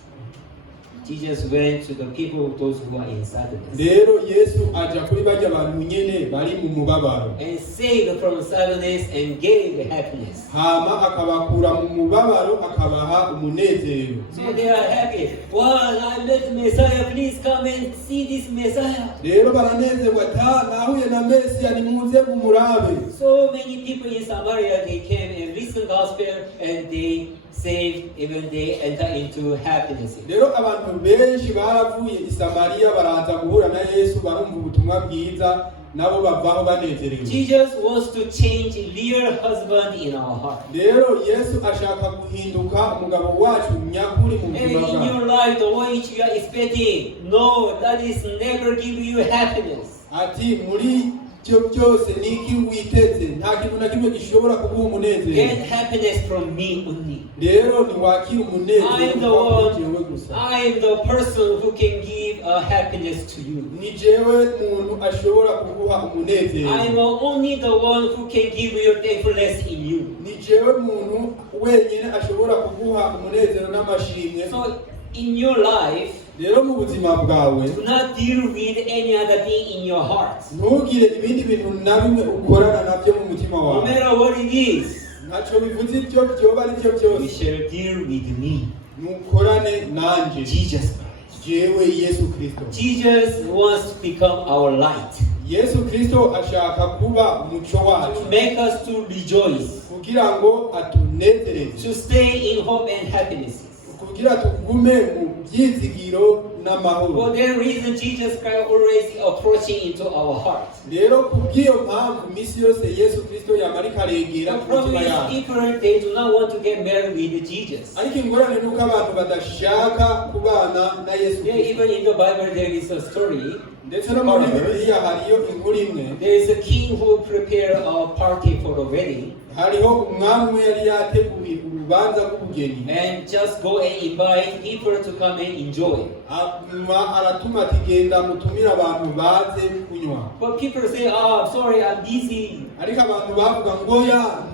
Jesus went to the people, those who are in sadness. Rero Yesu aja kuri bajya abantu nyene bari mu mubabaro. And saved from sadness and gave happiness. Hama akabakura mu mubabaro akabaha umunezero. So they are happy. Wow, I met the Messiah. Please come and see this Messiah. Rero baranezerwa nahuye na Mesiya nimuze mumurabe. So many people in Samaria, they came and listened gospel and they saved, even they enter into happiness. Rero abantu benshi baravuye i Samariya baraza guhura na Yesu barumva ubutumwa bwiza nabo bavaho banezerewe. Jesus wants to change real husband in our heart. Rero Yesu ashaka guhinduka umugabo wacu nyakuri mu And buzima in your bwacu. life, the one which you are expecting, no, that is never give you happiness. Ati muri cyo byose niki witeze nta kintu na kimwe gishobora kuguha umunezero. Get happiness from me only. Rero niwakira umunezero I am the kuva kuri jewe one, gusa. I am the person who can give happiness to you. Ni jewe muntu ashobora kuguha umunezero. I am only the one who can give you thankfulness in you. Ni jewe muntu wenyine ashobora kuguha umunezero n'amashimwe. So in your life, Rero mu buzima bwawe do not deal with any other thing in your heart. ntugire ibindi bintu na bimwe ukorana nabyo mu mutima No wawe. matter what it is, Ntacyo bivuze ibyo byoba ari byo you byose. shall deal with me, Nukorane nanje Jesus Christ. jewe Yesu Kristo. Jesus wants to become our light, Yesu Kristo ashaka kuba umuco wacu to make us to rejoice, kugira ngo atunezereze, to stay in hope and happiness. kugira tugume mu byizigiro n'amahoro. For that reason, Jesus Christ always approaching into our heart. Rero kubw'iyo mpamvu iminsi yose Yesu Kristo yamarika aregera The ku problem mitima is yacu. people, they do not want to get married with Jesus. Ariko ingorane nuko abantu badashaka kubana na Yesu Yeah, Kristo. even in the Bible there is a story. Ndetse no muri Bibiliya hariyo inkuru imwe. There is a king who prepared a party for the wedding Hariho umwami umwe yari yateguye urubanza rw'ubugeni. and just go and invite people to come and enjoy. Hanyuma aratuma ati genda mutumire abantu baze kunywa. But people say, "Oh, sorry, I'm busy. Ariko abantu bavuga ngo ya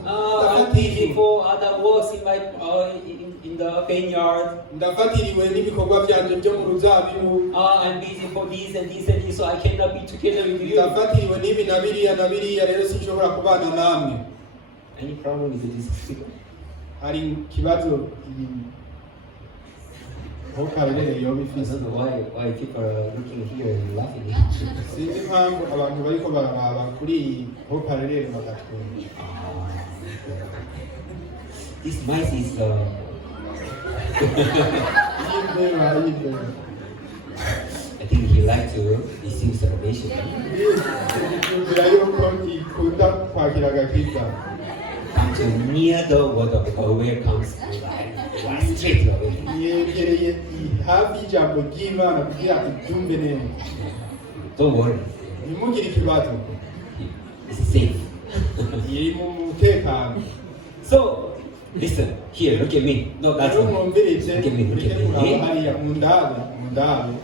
I'm busy for other works in my in the vineyard. ndafatiriwe n'ibikorwa byanje byo mu ruzabibu. I'm busy for this and this and this, so I cannot be together with you." Ndafatiriwe n'ibi na biriya rero sinshobora kubana namwe. Any problem with this speaker? Hari ikibazo aho karere yoba I ifise. don't know why people are looking here and laughing. Sinzi impamvu abantu bariko bararaba kuri iyi aho karere bagatwumva. This mic is Y'imbeba. I think he like to receive salvation. Inzira yuko ikunda kwakira agakiza. Come to near the word of God, where comes life, straight away. Yegereye hafi y'ijambo ry'Imana kugira ibyumve neza. Don't worry, Ntimugire ikibazo. it's safe. Iri mu mutekano. So, listen, here, look at me. No, that's Rero not. mwumvirize Look at me, look mureke at me. kuraba hariya mu ndabe.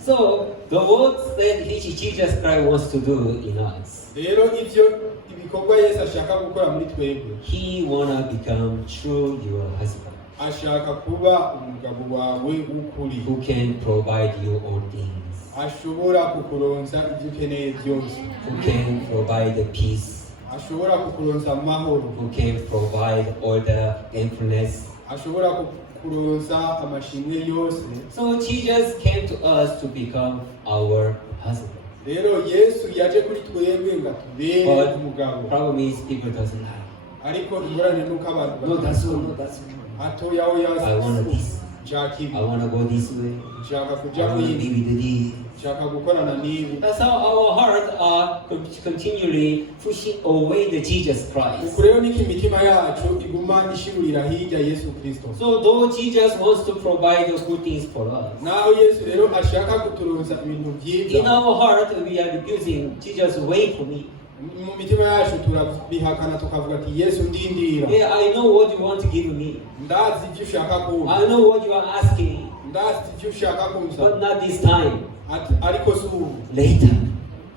So, the works that Jesus Christ wants to do in us, Rero ivyo ibikorwa Yesu ashaka gukora muri twebwe. He wanna become true your husband, Ashaka kuba umugabo wawe w'ukuri. who can provide you all things, Ashobora kukuronsa ibyo ukeneye byose. who can provide the peace, Ashobora kukuronsa amahoro. who can provide all the thankfulness. Ashobora kukuronsa amashimwe yose. So Jesus came to us to become our husband. Rero Yesu yaje kuri twebwe ngo atubere But umugabo. problem is people doesn't like. Ariko ingorane nuko abantu No, that's all. No, that's all. atoya oya I want this. nshaka ibi I want to go this way. nshaka I kujya want to mu be ibi with these. nshaka gukorana n'ibi. That's how our hearts are continually pushing away the Jesus Christ. uku rero niko imitima yacu iguma ishimurira hirya Yesu Kristo. So though Jesus wants to provide the good things for us, naho Yesu rero ashaka kuturonsa ibintu byiza, in our heart we are refusing Jesus, wait for me. mu mitima yacu turabihakana tukavuga ati Yesu ndindira, Yeah, I know what you want to give me. ndazi ibyo ushaka kumva, I know what you are asking, ndazi ibyo ushaka kumva, but not this time. ariko si ubu, Later.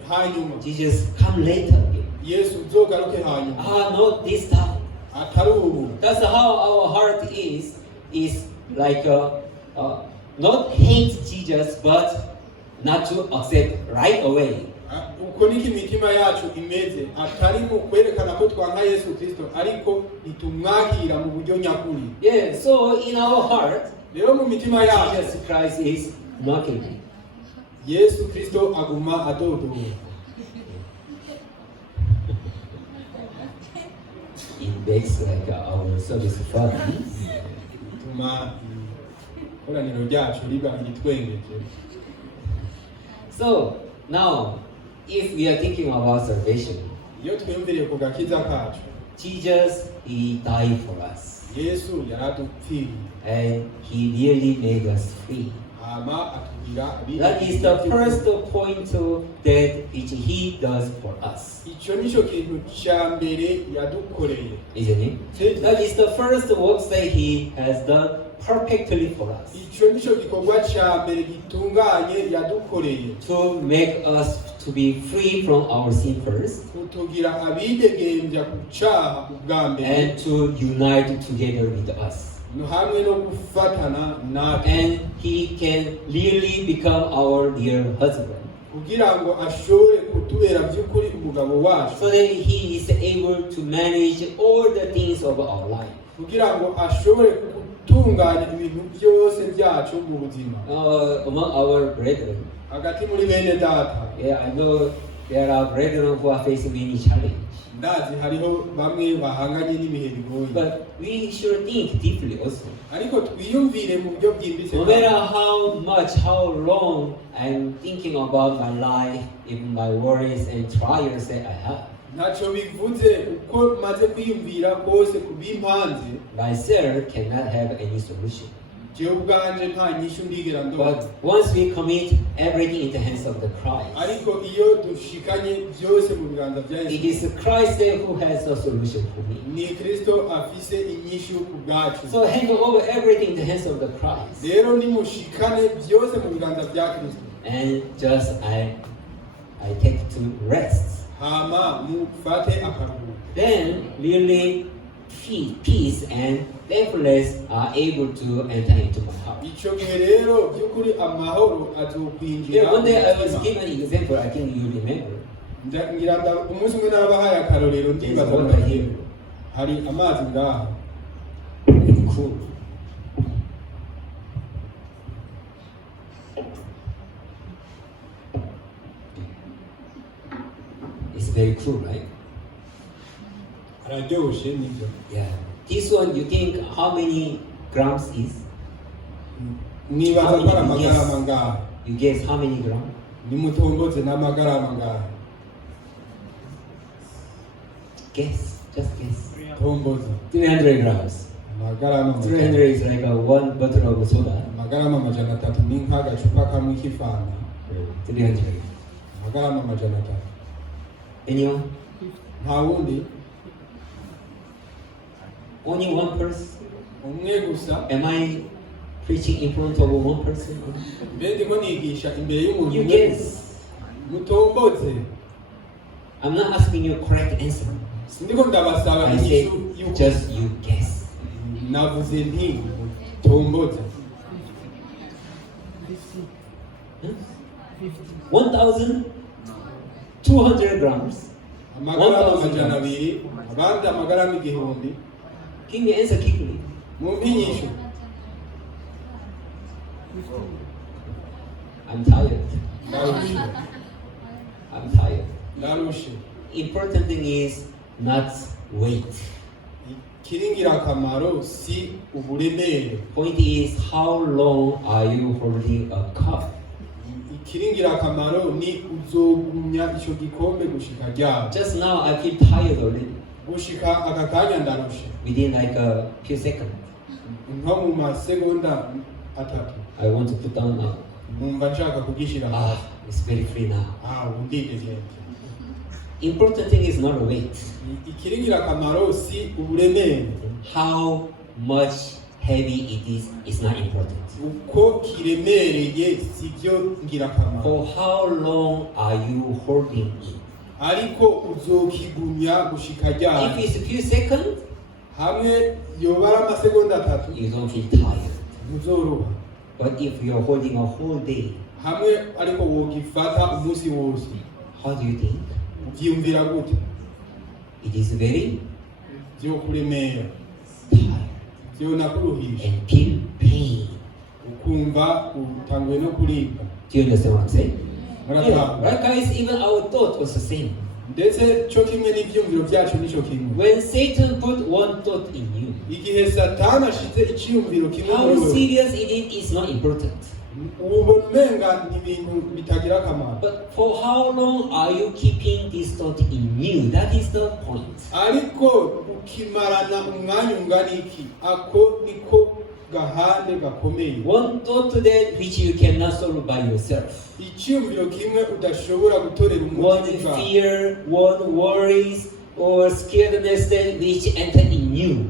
hanyuma Jesus, come later. Yesu uzogaruke hanyuma, Not this time. atari ubu. That's how our heart is like not hate Jesus, but not to accept right away. uko niko imitima yacu imeze, atari mu kwerekana ko twanka Yesu Kristo, ariko nitumwakira mu buryo nyakuri. Yeah, so in our heart, rero mu mitima yacu Jesus Christ is knocking. Yesu Kristo aguma adodora. It makes like our service fun. Bituma ikoraniro ryacu riba iritwengeje. So now, if we are thinking about salvation, iyo twiyumviriye ku gakiza kacu, Jesus, He died for us, Yesu yaradupfiriye, and He really made us free. hama atubwira That is the first point that which He does for us, icyo nicyo kintu cya mbere yadukoreye, isn't it? That is the first works that He has done perfectly for us, icyo nicyo gikorwa cya mbere gitunganye yadukoreye, to make us to be free from our sin first, kutugira abidegembya ku cyaha ubwa mbere, and to unite together with us. hamwe no gufatana natwe, And He can really become our dear husband, kugira ngo ashobore kutubera by'ukuri umugabo wacu, so that He is able to manage all the things of our life. kugira ngo ashobore gutunganya ibintu byose byacu mu buzima. Among our brethren, hagati muri bene data, yeah, I know there are brethren who are facing many challenges, ndazi hariho bamwe bahanganye n'ibihe bigoye, but we should think deeply also. ariko twiyumvire mu buryo bwimbitse. No matter how long I'm thinking about my life, even my worries and trials that I have, ntacyo bivuze uko maze kwiyumvira kose ku bimpanze, myself cannot have any solution. jewe ubwanje nta nyishu ndigera ndonka. But once we commit everything in the hands of the Christ, ariko iyo dushikanye byose mu biganza bya it Yesu, is Christ there who has a solution for me. ni Kristo afise inyishu ku bwacu. So hand over everything in the hands of the Christ, rero nimushikane byose mu biganza bya Kristo, and just I take to rest. hama mufate akaruhuko, Then really peace and thankfulness are able to enter into my heart. icyo gihe rero by'ukuri amahoro azokwinjira. Yeah, one day I was given an example, I think you remember. ngira umunsi umwe narabahaye akarorero, ndibaza There's ngo water here. hari amazi ngaha, Very cool. It's very cool, right? araryoshe nibyo. Yeah. This one, you think how many grams is? nibaza ko ari amagarama ngaha, You guess how many grams? nimutomboze n'amagarama ngaha, Guess. Just guess. tomboza 300 grams. amagarama 300 is like one bottle of soda. amagarama amajana atatu ni nk'agacupa kamwe k'ifanta, 300. amagarama amajana atatu. Anyone? nta wundi, Only one person? umwe gusa. Am I preaching in front of one person? mbe ndimo nigisha imbere y'umuntu You umwe guess. gusa. mutomboze. I'm not asking you a correct answer. sindiko ndabasaba I say inyishu y'uko, just you guess. navuze nti tomboze. 1,200 grams. amagarama 1,000 amajana grams. abiri, abandi amagarama igihumbi. Give me answer quickly. mumpe inyishu. I'm tired. ndarushe, I'm tired. ndarushe. Important thing is not wait. ikiri ingirakamaro si uburemere. Point is, how long are you holding a cup? Ikiri ingirakamaro ni uzogumya ico gikombe gushika ryari. Just now I feel tired already. Gushika aka kanya ndarushe. Within like a few seconds, Nko mu masegonda atatu. I want to put down now. Numva nshaka kugishira hasi. It's very free now. Undidegembye. Important thing is not the weight. Ikiri ingirakamaro si uburemere. How much heavy it is not important. Uko kiremereye sivyo ngirakamaro. For how long are you holding it? Ariko uzokigumya gushika ryari. If it's a few seconds, Hamwe yobara amasegonda atatu you don't feel tired. ntuzoroha. But if you're holding a whole day, Hamwe ariko wogifata umunsi wose how do you think? uvyiyumvira gute? It is very Vyokuremera, tired vyonakuruhisha, and feel pain. ukumva utanguye no kuribwa. Do you understand what I'm saying? Yeah, Muratahura? right guys, even our thought was the same. Ndetse cyo kimwe n'ivyumviro vyacu nico kimwe. When Satan put one thought in you, Igihe Satani ashize iciyumviro kimwe muri how wewe, serious it is not important. ubona umenga ni ibintu bitagira akamaro. But for how long are you keeping this thought in you? That is the point. Ariko ukimarana umwanya ungana iki, ako niko gahande gakomeye. One thought that which you cannot solve by yourself. Icyumviro kimwe udashobora gutorera One umuti bwawe. fear, one worries, or scaredness that which enter in you.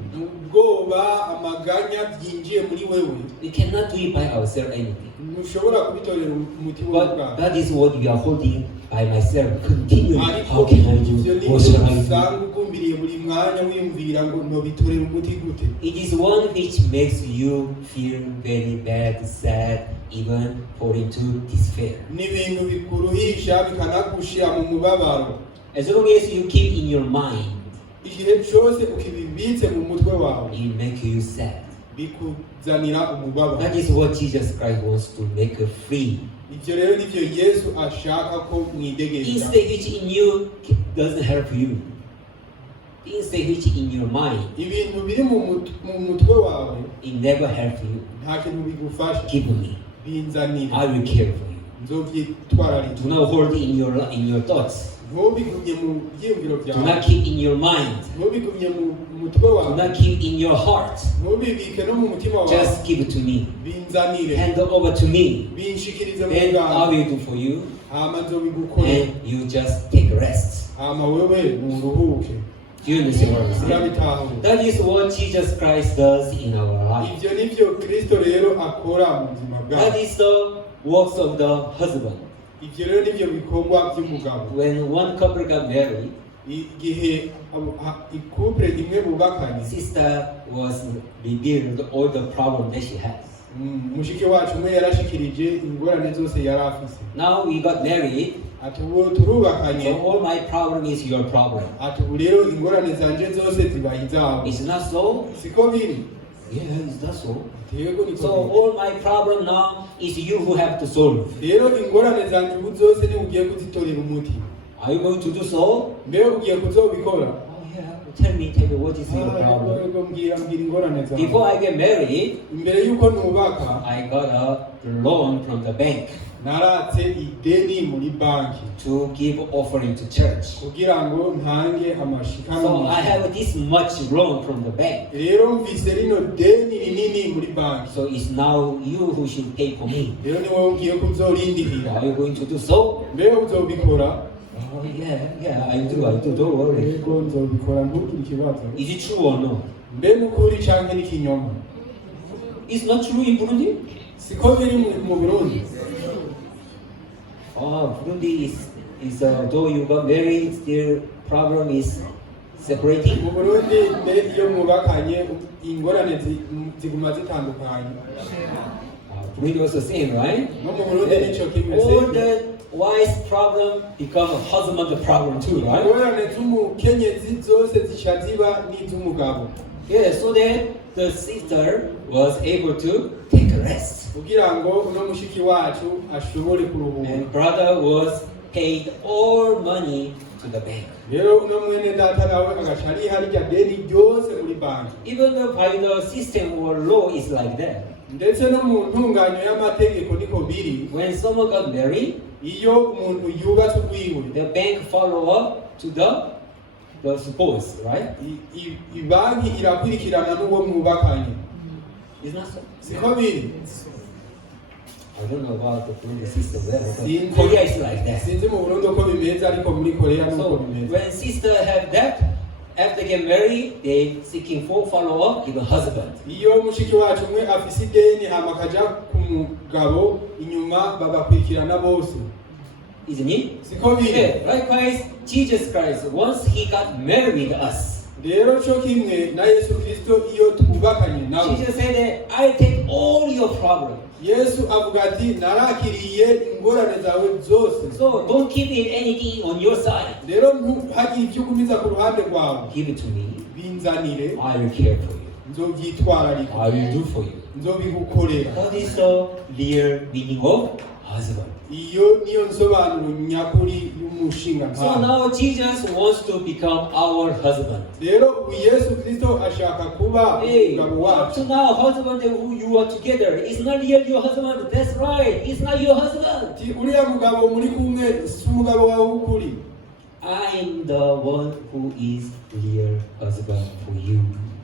Ubwoba, amaganya byinjiye muri wewe, We cannot do it by ourselves anything. ntushobora kubitorera umuti wowe But bwawe. that is what we are holding by myself. Continually. How Ariko can I ivyo do? ni What shall I do? usanga ugumbiriye buri mwanya wiyumvira ngo nobitorera umuti gute. It is one which makes you feel very bad, sad, even fall into despair. Ni ibintu bikuruhisha bikanagushira mu mubabaro. As long as you keep in your mind, Igihe cyose ukibibitse mu mutwe wawe it make you sad. bikuzanira umubabaro. That is what Jesus Christ wants to make free. Ivyo rero nivyo Yesu ashaka ko mwidegemera. Instinct which in you doesn't help you. Instinct which in your mind, Ibintu biri mu mutwe wawe it never help you. nta kintu bigufasha. Give me. Binzanire. I will care for you. Nzovyitwararika. Do not hold it in your thoughts. Ntubigumye mu byiyumviro Do byawe. not keep in your mind. Ntubigumye mu mutwe Do wawe. not keep in your heart. Ntubibike no mu mutima wawe. Just give it to me. Binzanire. Hand it over to me. Binshikirize mu Then I bwawe. will do for you. Hama nzobigukora. And you just take a rest. Hama wewe uruhuke. Do you understand what I'm saying? Urabitahura. That is what Jesus Christ does in our life. Ivyo nivyo Kristo rero akora mu buzima That bwawe. is the works of the husband. Ivyo rero nivyo bikorwa by'umugabo. When one couple got married, Igihe ikupure imwe bubakanye, sister was revealed all the problem that she has. mushiki wacu umwe yarashikirije ingorane zose yari afise. Now we got married, Ati ubu turubakanye, so all my problem is your problem. ati ubu rero ingorane zanje zose zibaye izawe. It's not so? Siko biri? Yeah, it's not so. Yego niko So biri. all my problem now is you who have to solve. Rero ingorane zanje ubu zose ni ugiye kuzitorera umuti. Are you going to do so? Mbere ugiye kuzobikora? Oh yeah. Tell me what is your problem? Yego mbwira ingorane zawe. Before I get married, Imbere yuko nubaka, I got a loan from the bank naratse ideni muri banki to give offering to church. kugira ngo ntange amashikano. So I have this much loan from the bank. Rero mvise rino deni rinini muri banki. So it's now you who should pay for me. Rero ni wowe ugiye kuzorindihira. Are you going to do so? Mbere uzobikora? Oh yeah, I do, don't worry. Yego nzobikora ntugire ikibazo. Is it true or no? Mbe nukuri canke ni kinyoma? It's not true in Burundi? Siko biri mu Burundi. Burundi is though you got married, still problem is separating. Mu Burundi mbe iyo mubakanye ingorane ziguma zitandukanye. Burundi was the same, right? No mu Burundi nico kimwe. All the wife's problem become a husband's problem too, right? Ingorane z'umukenyezi zose zica ziba n'iz'umugabo. Yeah, so then the sister was able to take a rest. Kugira ngo uno mushiki wacu ashobore kuruhuka. And brother was paid all money to the bank. rero uno mwene data nawe agaca ariha rya deni ryose muri banki. Even though by the system or law is like that. Ndetse no mu ntunganyo y'amategeko niko biri. When someone got married, iyo umuntu yubatse urwiwe, the bank follow up to the spouse, right? Ibanki irakurikirana n'uwo mwubakanye. It's not so. Siko biri. I don't know about the Burundi system there, but Korea is like that. Sinzi mu Burundi uko bimeze ariko muri Korea nuko So bimeze. when sister have that, after get married, they seeking for follow up to the husband. Iyo mushiki wacu umwe afise ideni hama akaja ku mugabo inyuma babakurikirana bose. Isn't it? Siko biri. Yeah, likewise, Jesus Christ, once he got married us, rero cyo kimwe na Yesu Kristo iyo twubakanye nawe. Jesus said that I take all your problems. Yesu avuga ati narakiriye ingorane zawe zose. So don't keep anything on your side. Rero ntihagire icyo ugumiza ku ruhande rwawe. Give it to me. Binzanire. I will care for you. Nzobyitwararika. I will do for you. Nzobigukorera. That is the real meaning of husband. Iyo niyo nsobanuro nyakuri y'umushinga. So now Jesus wants to become our husband. Rero Yesu Kristo ashaka kuba umugabo wacu. So now husband who you are together is not really your husband. That's right. It's not your husband. Uriya mugabo muri kumwe si umugabo wawe w'ukuri. I am the one who is real husband for you.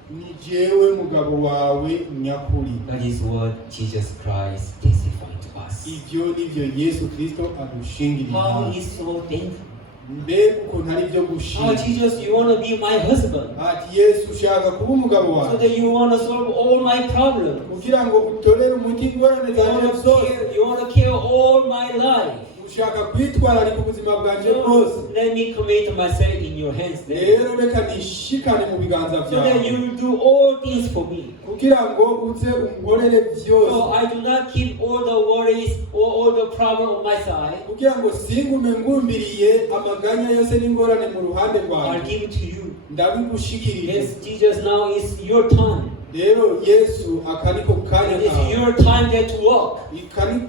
Ni jewe mugabo wawe nyakuri. That is what Jesus Christ testified to us. Ibyo nibyo Yesu Kristo adushingirira. How is so thankful. Mbega ukuntu ari byo gushima. Oh Jesus, you want to be my husband. Ati Yesu ushaka kuba umugabo wawe. So that you want to solve all my problems. Kugira ngo utorere umuti ingorane zanjye zose. You want to care all my life. Ushaka kwitwararika ubuzima bwanjye bwose. Let me commit myself in your hands then. Rero reka nishikane mu biganza byawe. So that you will do all things for me. Kugira ngo uze ungorere byose. So I do not keep all the worries or all the problems on my side. Kugira ngo singume ngumbiriye amaganya yose n'ingorane mu ruhande rwawe. I'll give it to you. Ndabigushikirije. Yes, Jesus, now is your time. Rero Yesu akaniko kanya It is your time there to walk.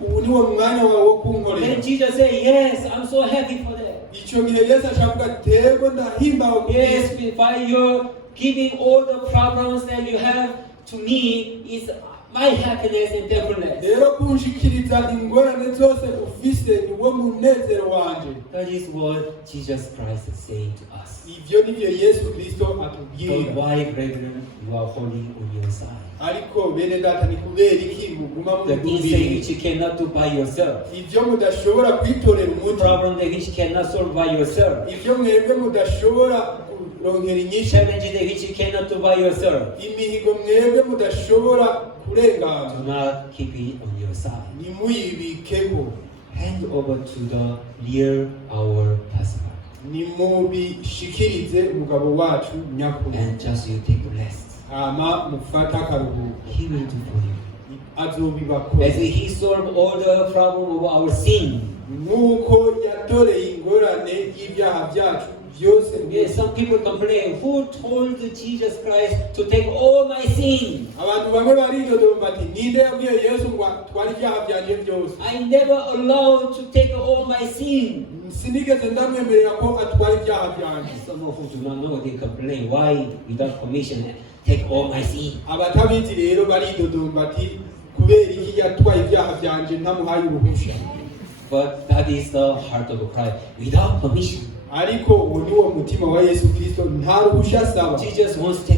ubu niwo mwanya wawe wo kunkorera. Then Jesus said, yes, I'm so happy for that. Icyo gihe Yesu ashavuga tego ndahimbawe ku Yes, by your giving all the problems that you have to me is my happiness and thankfulness. Rero kunshikiriza ingorane zose ufise niwo munezero wanje. That is what Jesus Christ is saying to us. Ibyo nibyo Yesu Kristo So atubwira. why, brethren, you are holding on your side? Ariko bene data ni kubera iki muguma The things which you cannot do by yourself. ibyo mudashobora kwitorera umuti. Problem that which you cannot solve by yourself. Ibyo mwebwe mudashobora kuronkera inyishu. Challenges that which you cannot do by yourself. Imihigo mwebwe mudashobora kurengana. Do not keep it on your side. Nimuyibikeko. Hand over to the real our husband. Nimubishikirize umugabo wacu nyakuri. And just you take rest. Hama mufata akaruhuko. He will do for you. Azobibakora. As he solved all the problem of our sin. Nuko yatoreye ingorane y'ibyaha byacu byose. Yes, some people complain, who told Jesus Christ to take all my sin? Abantu bamwe baridodomba bati ninde yabwiye Yesu ngo atware ibyaha byanjye byose. I never allowed to take all my sin. Sinigeze ndamwemerera ko atware ibyaha byanjye. Some of who do not know, they complain, why without permission take all my sin? Abatabizi rero baridodomba bati kubera iki yatwaye ibyaha byanjye ntamuhaye uruhushya. But that is the heart of Christ, without permission. Ariko uwo ni wo mutima wa Yesu Kristo nta ruhushya asaba. Jesus wants to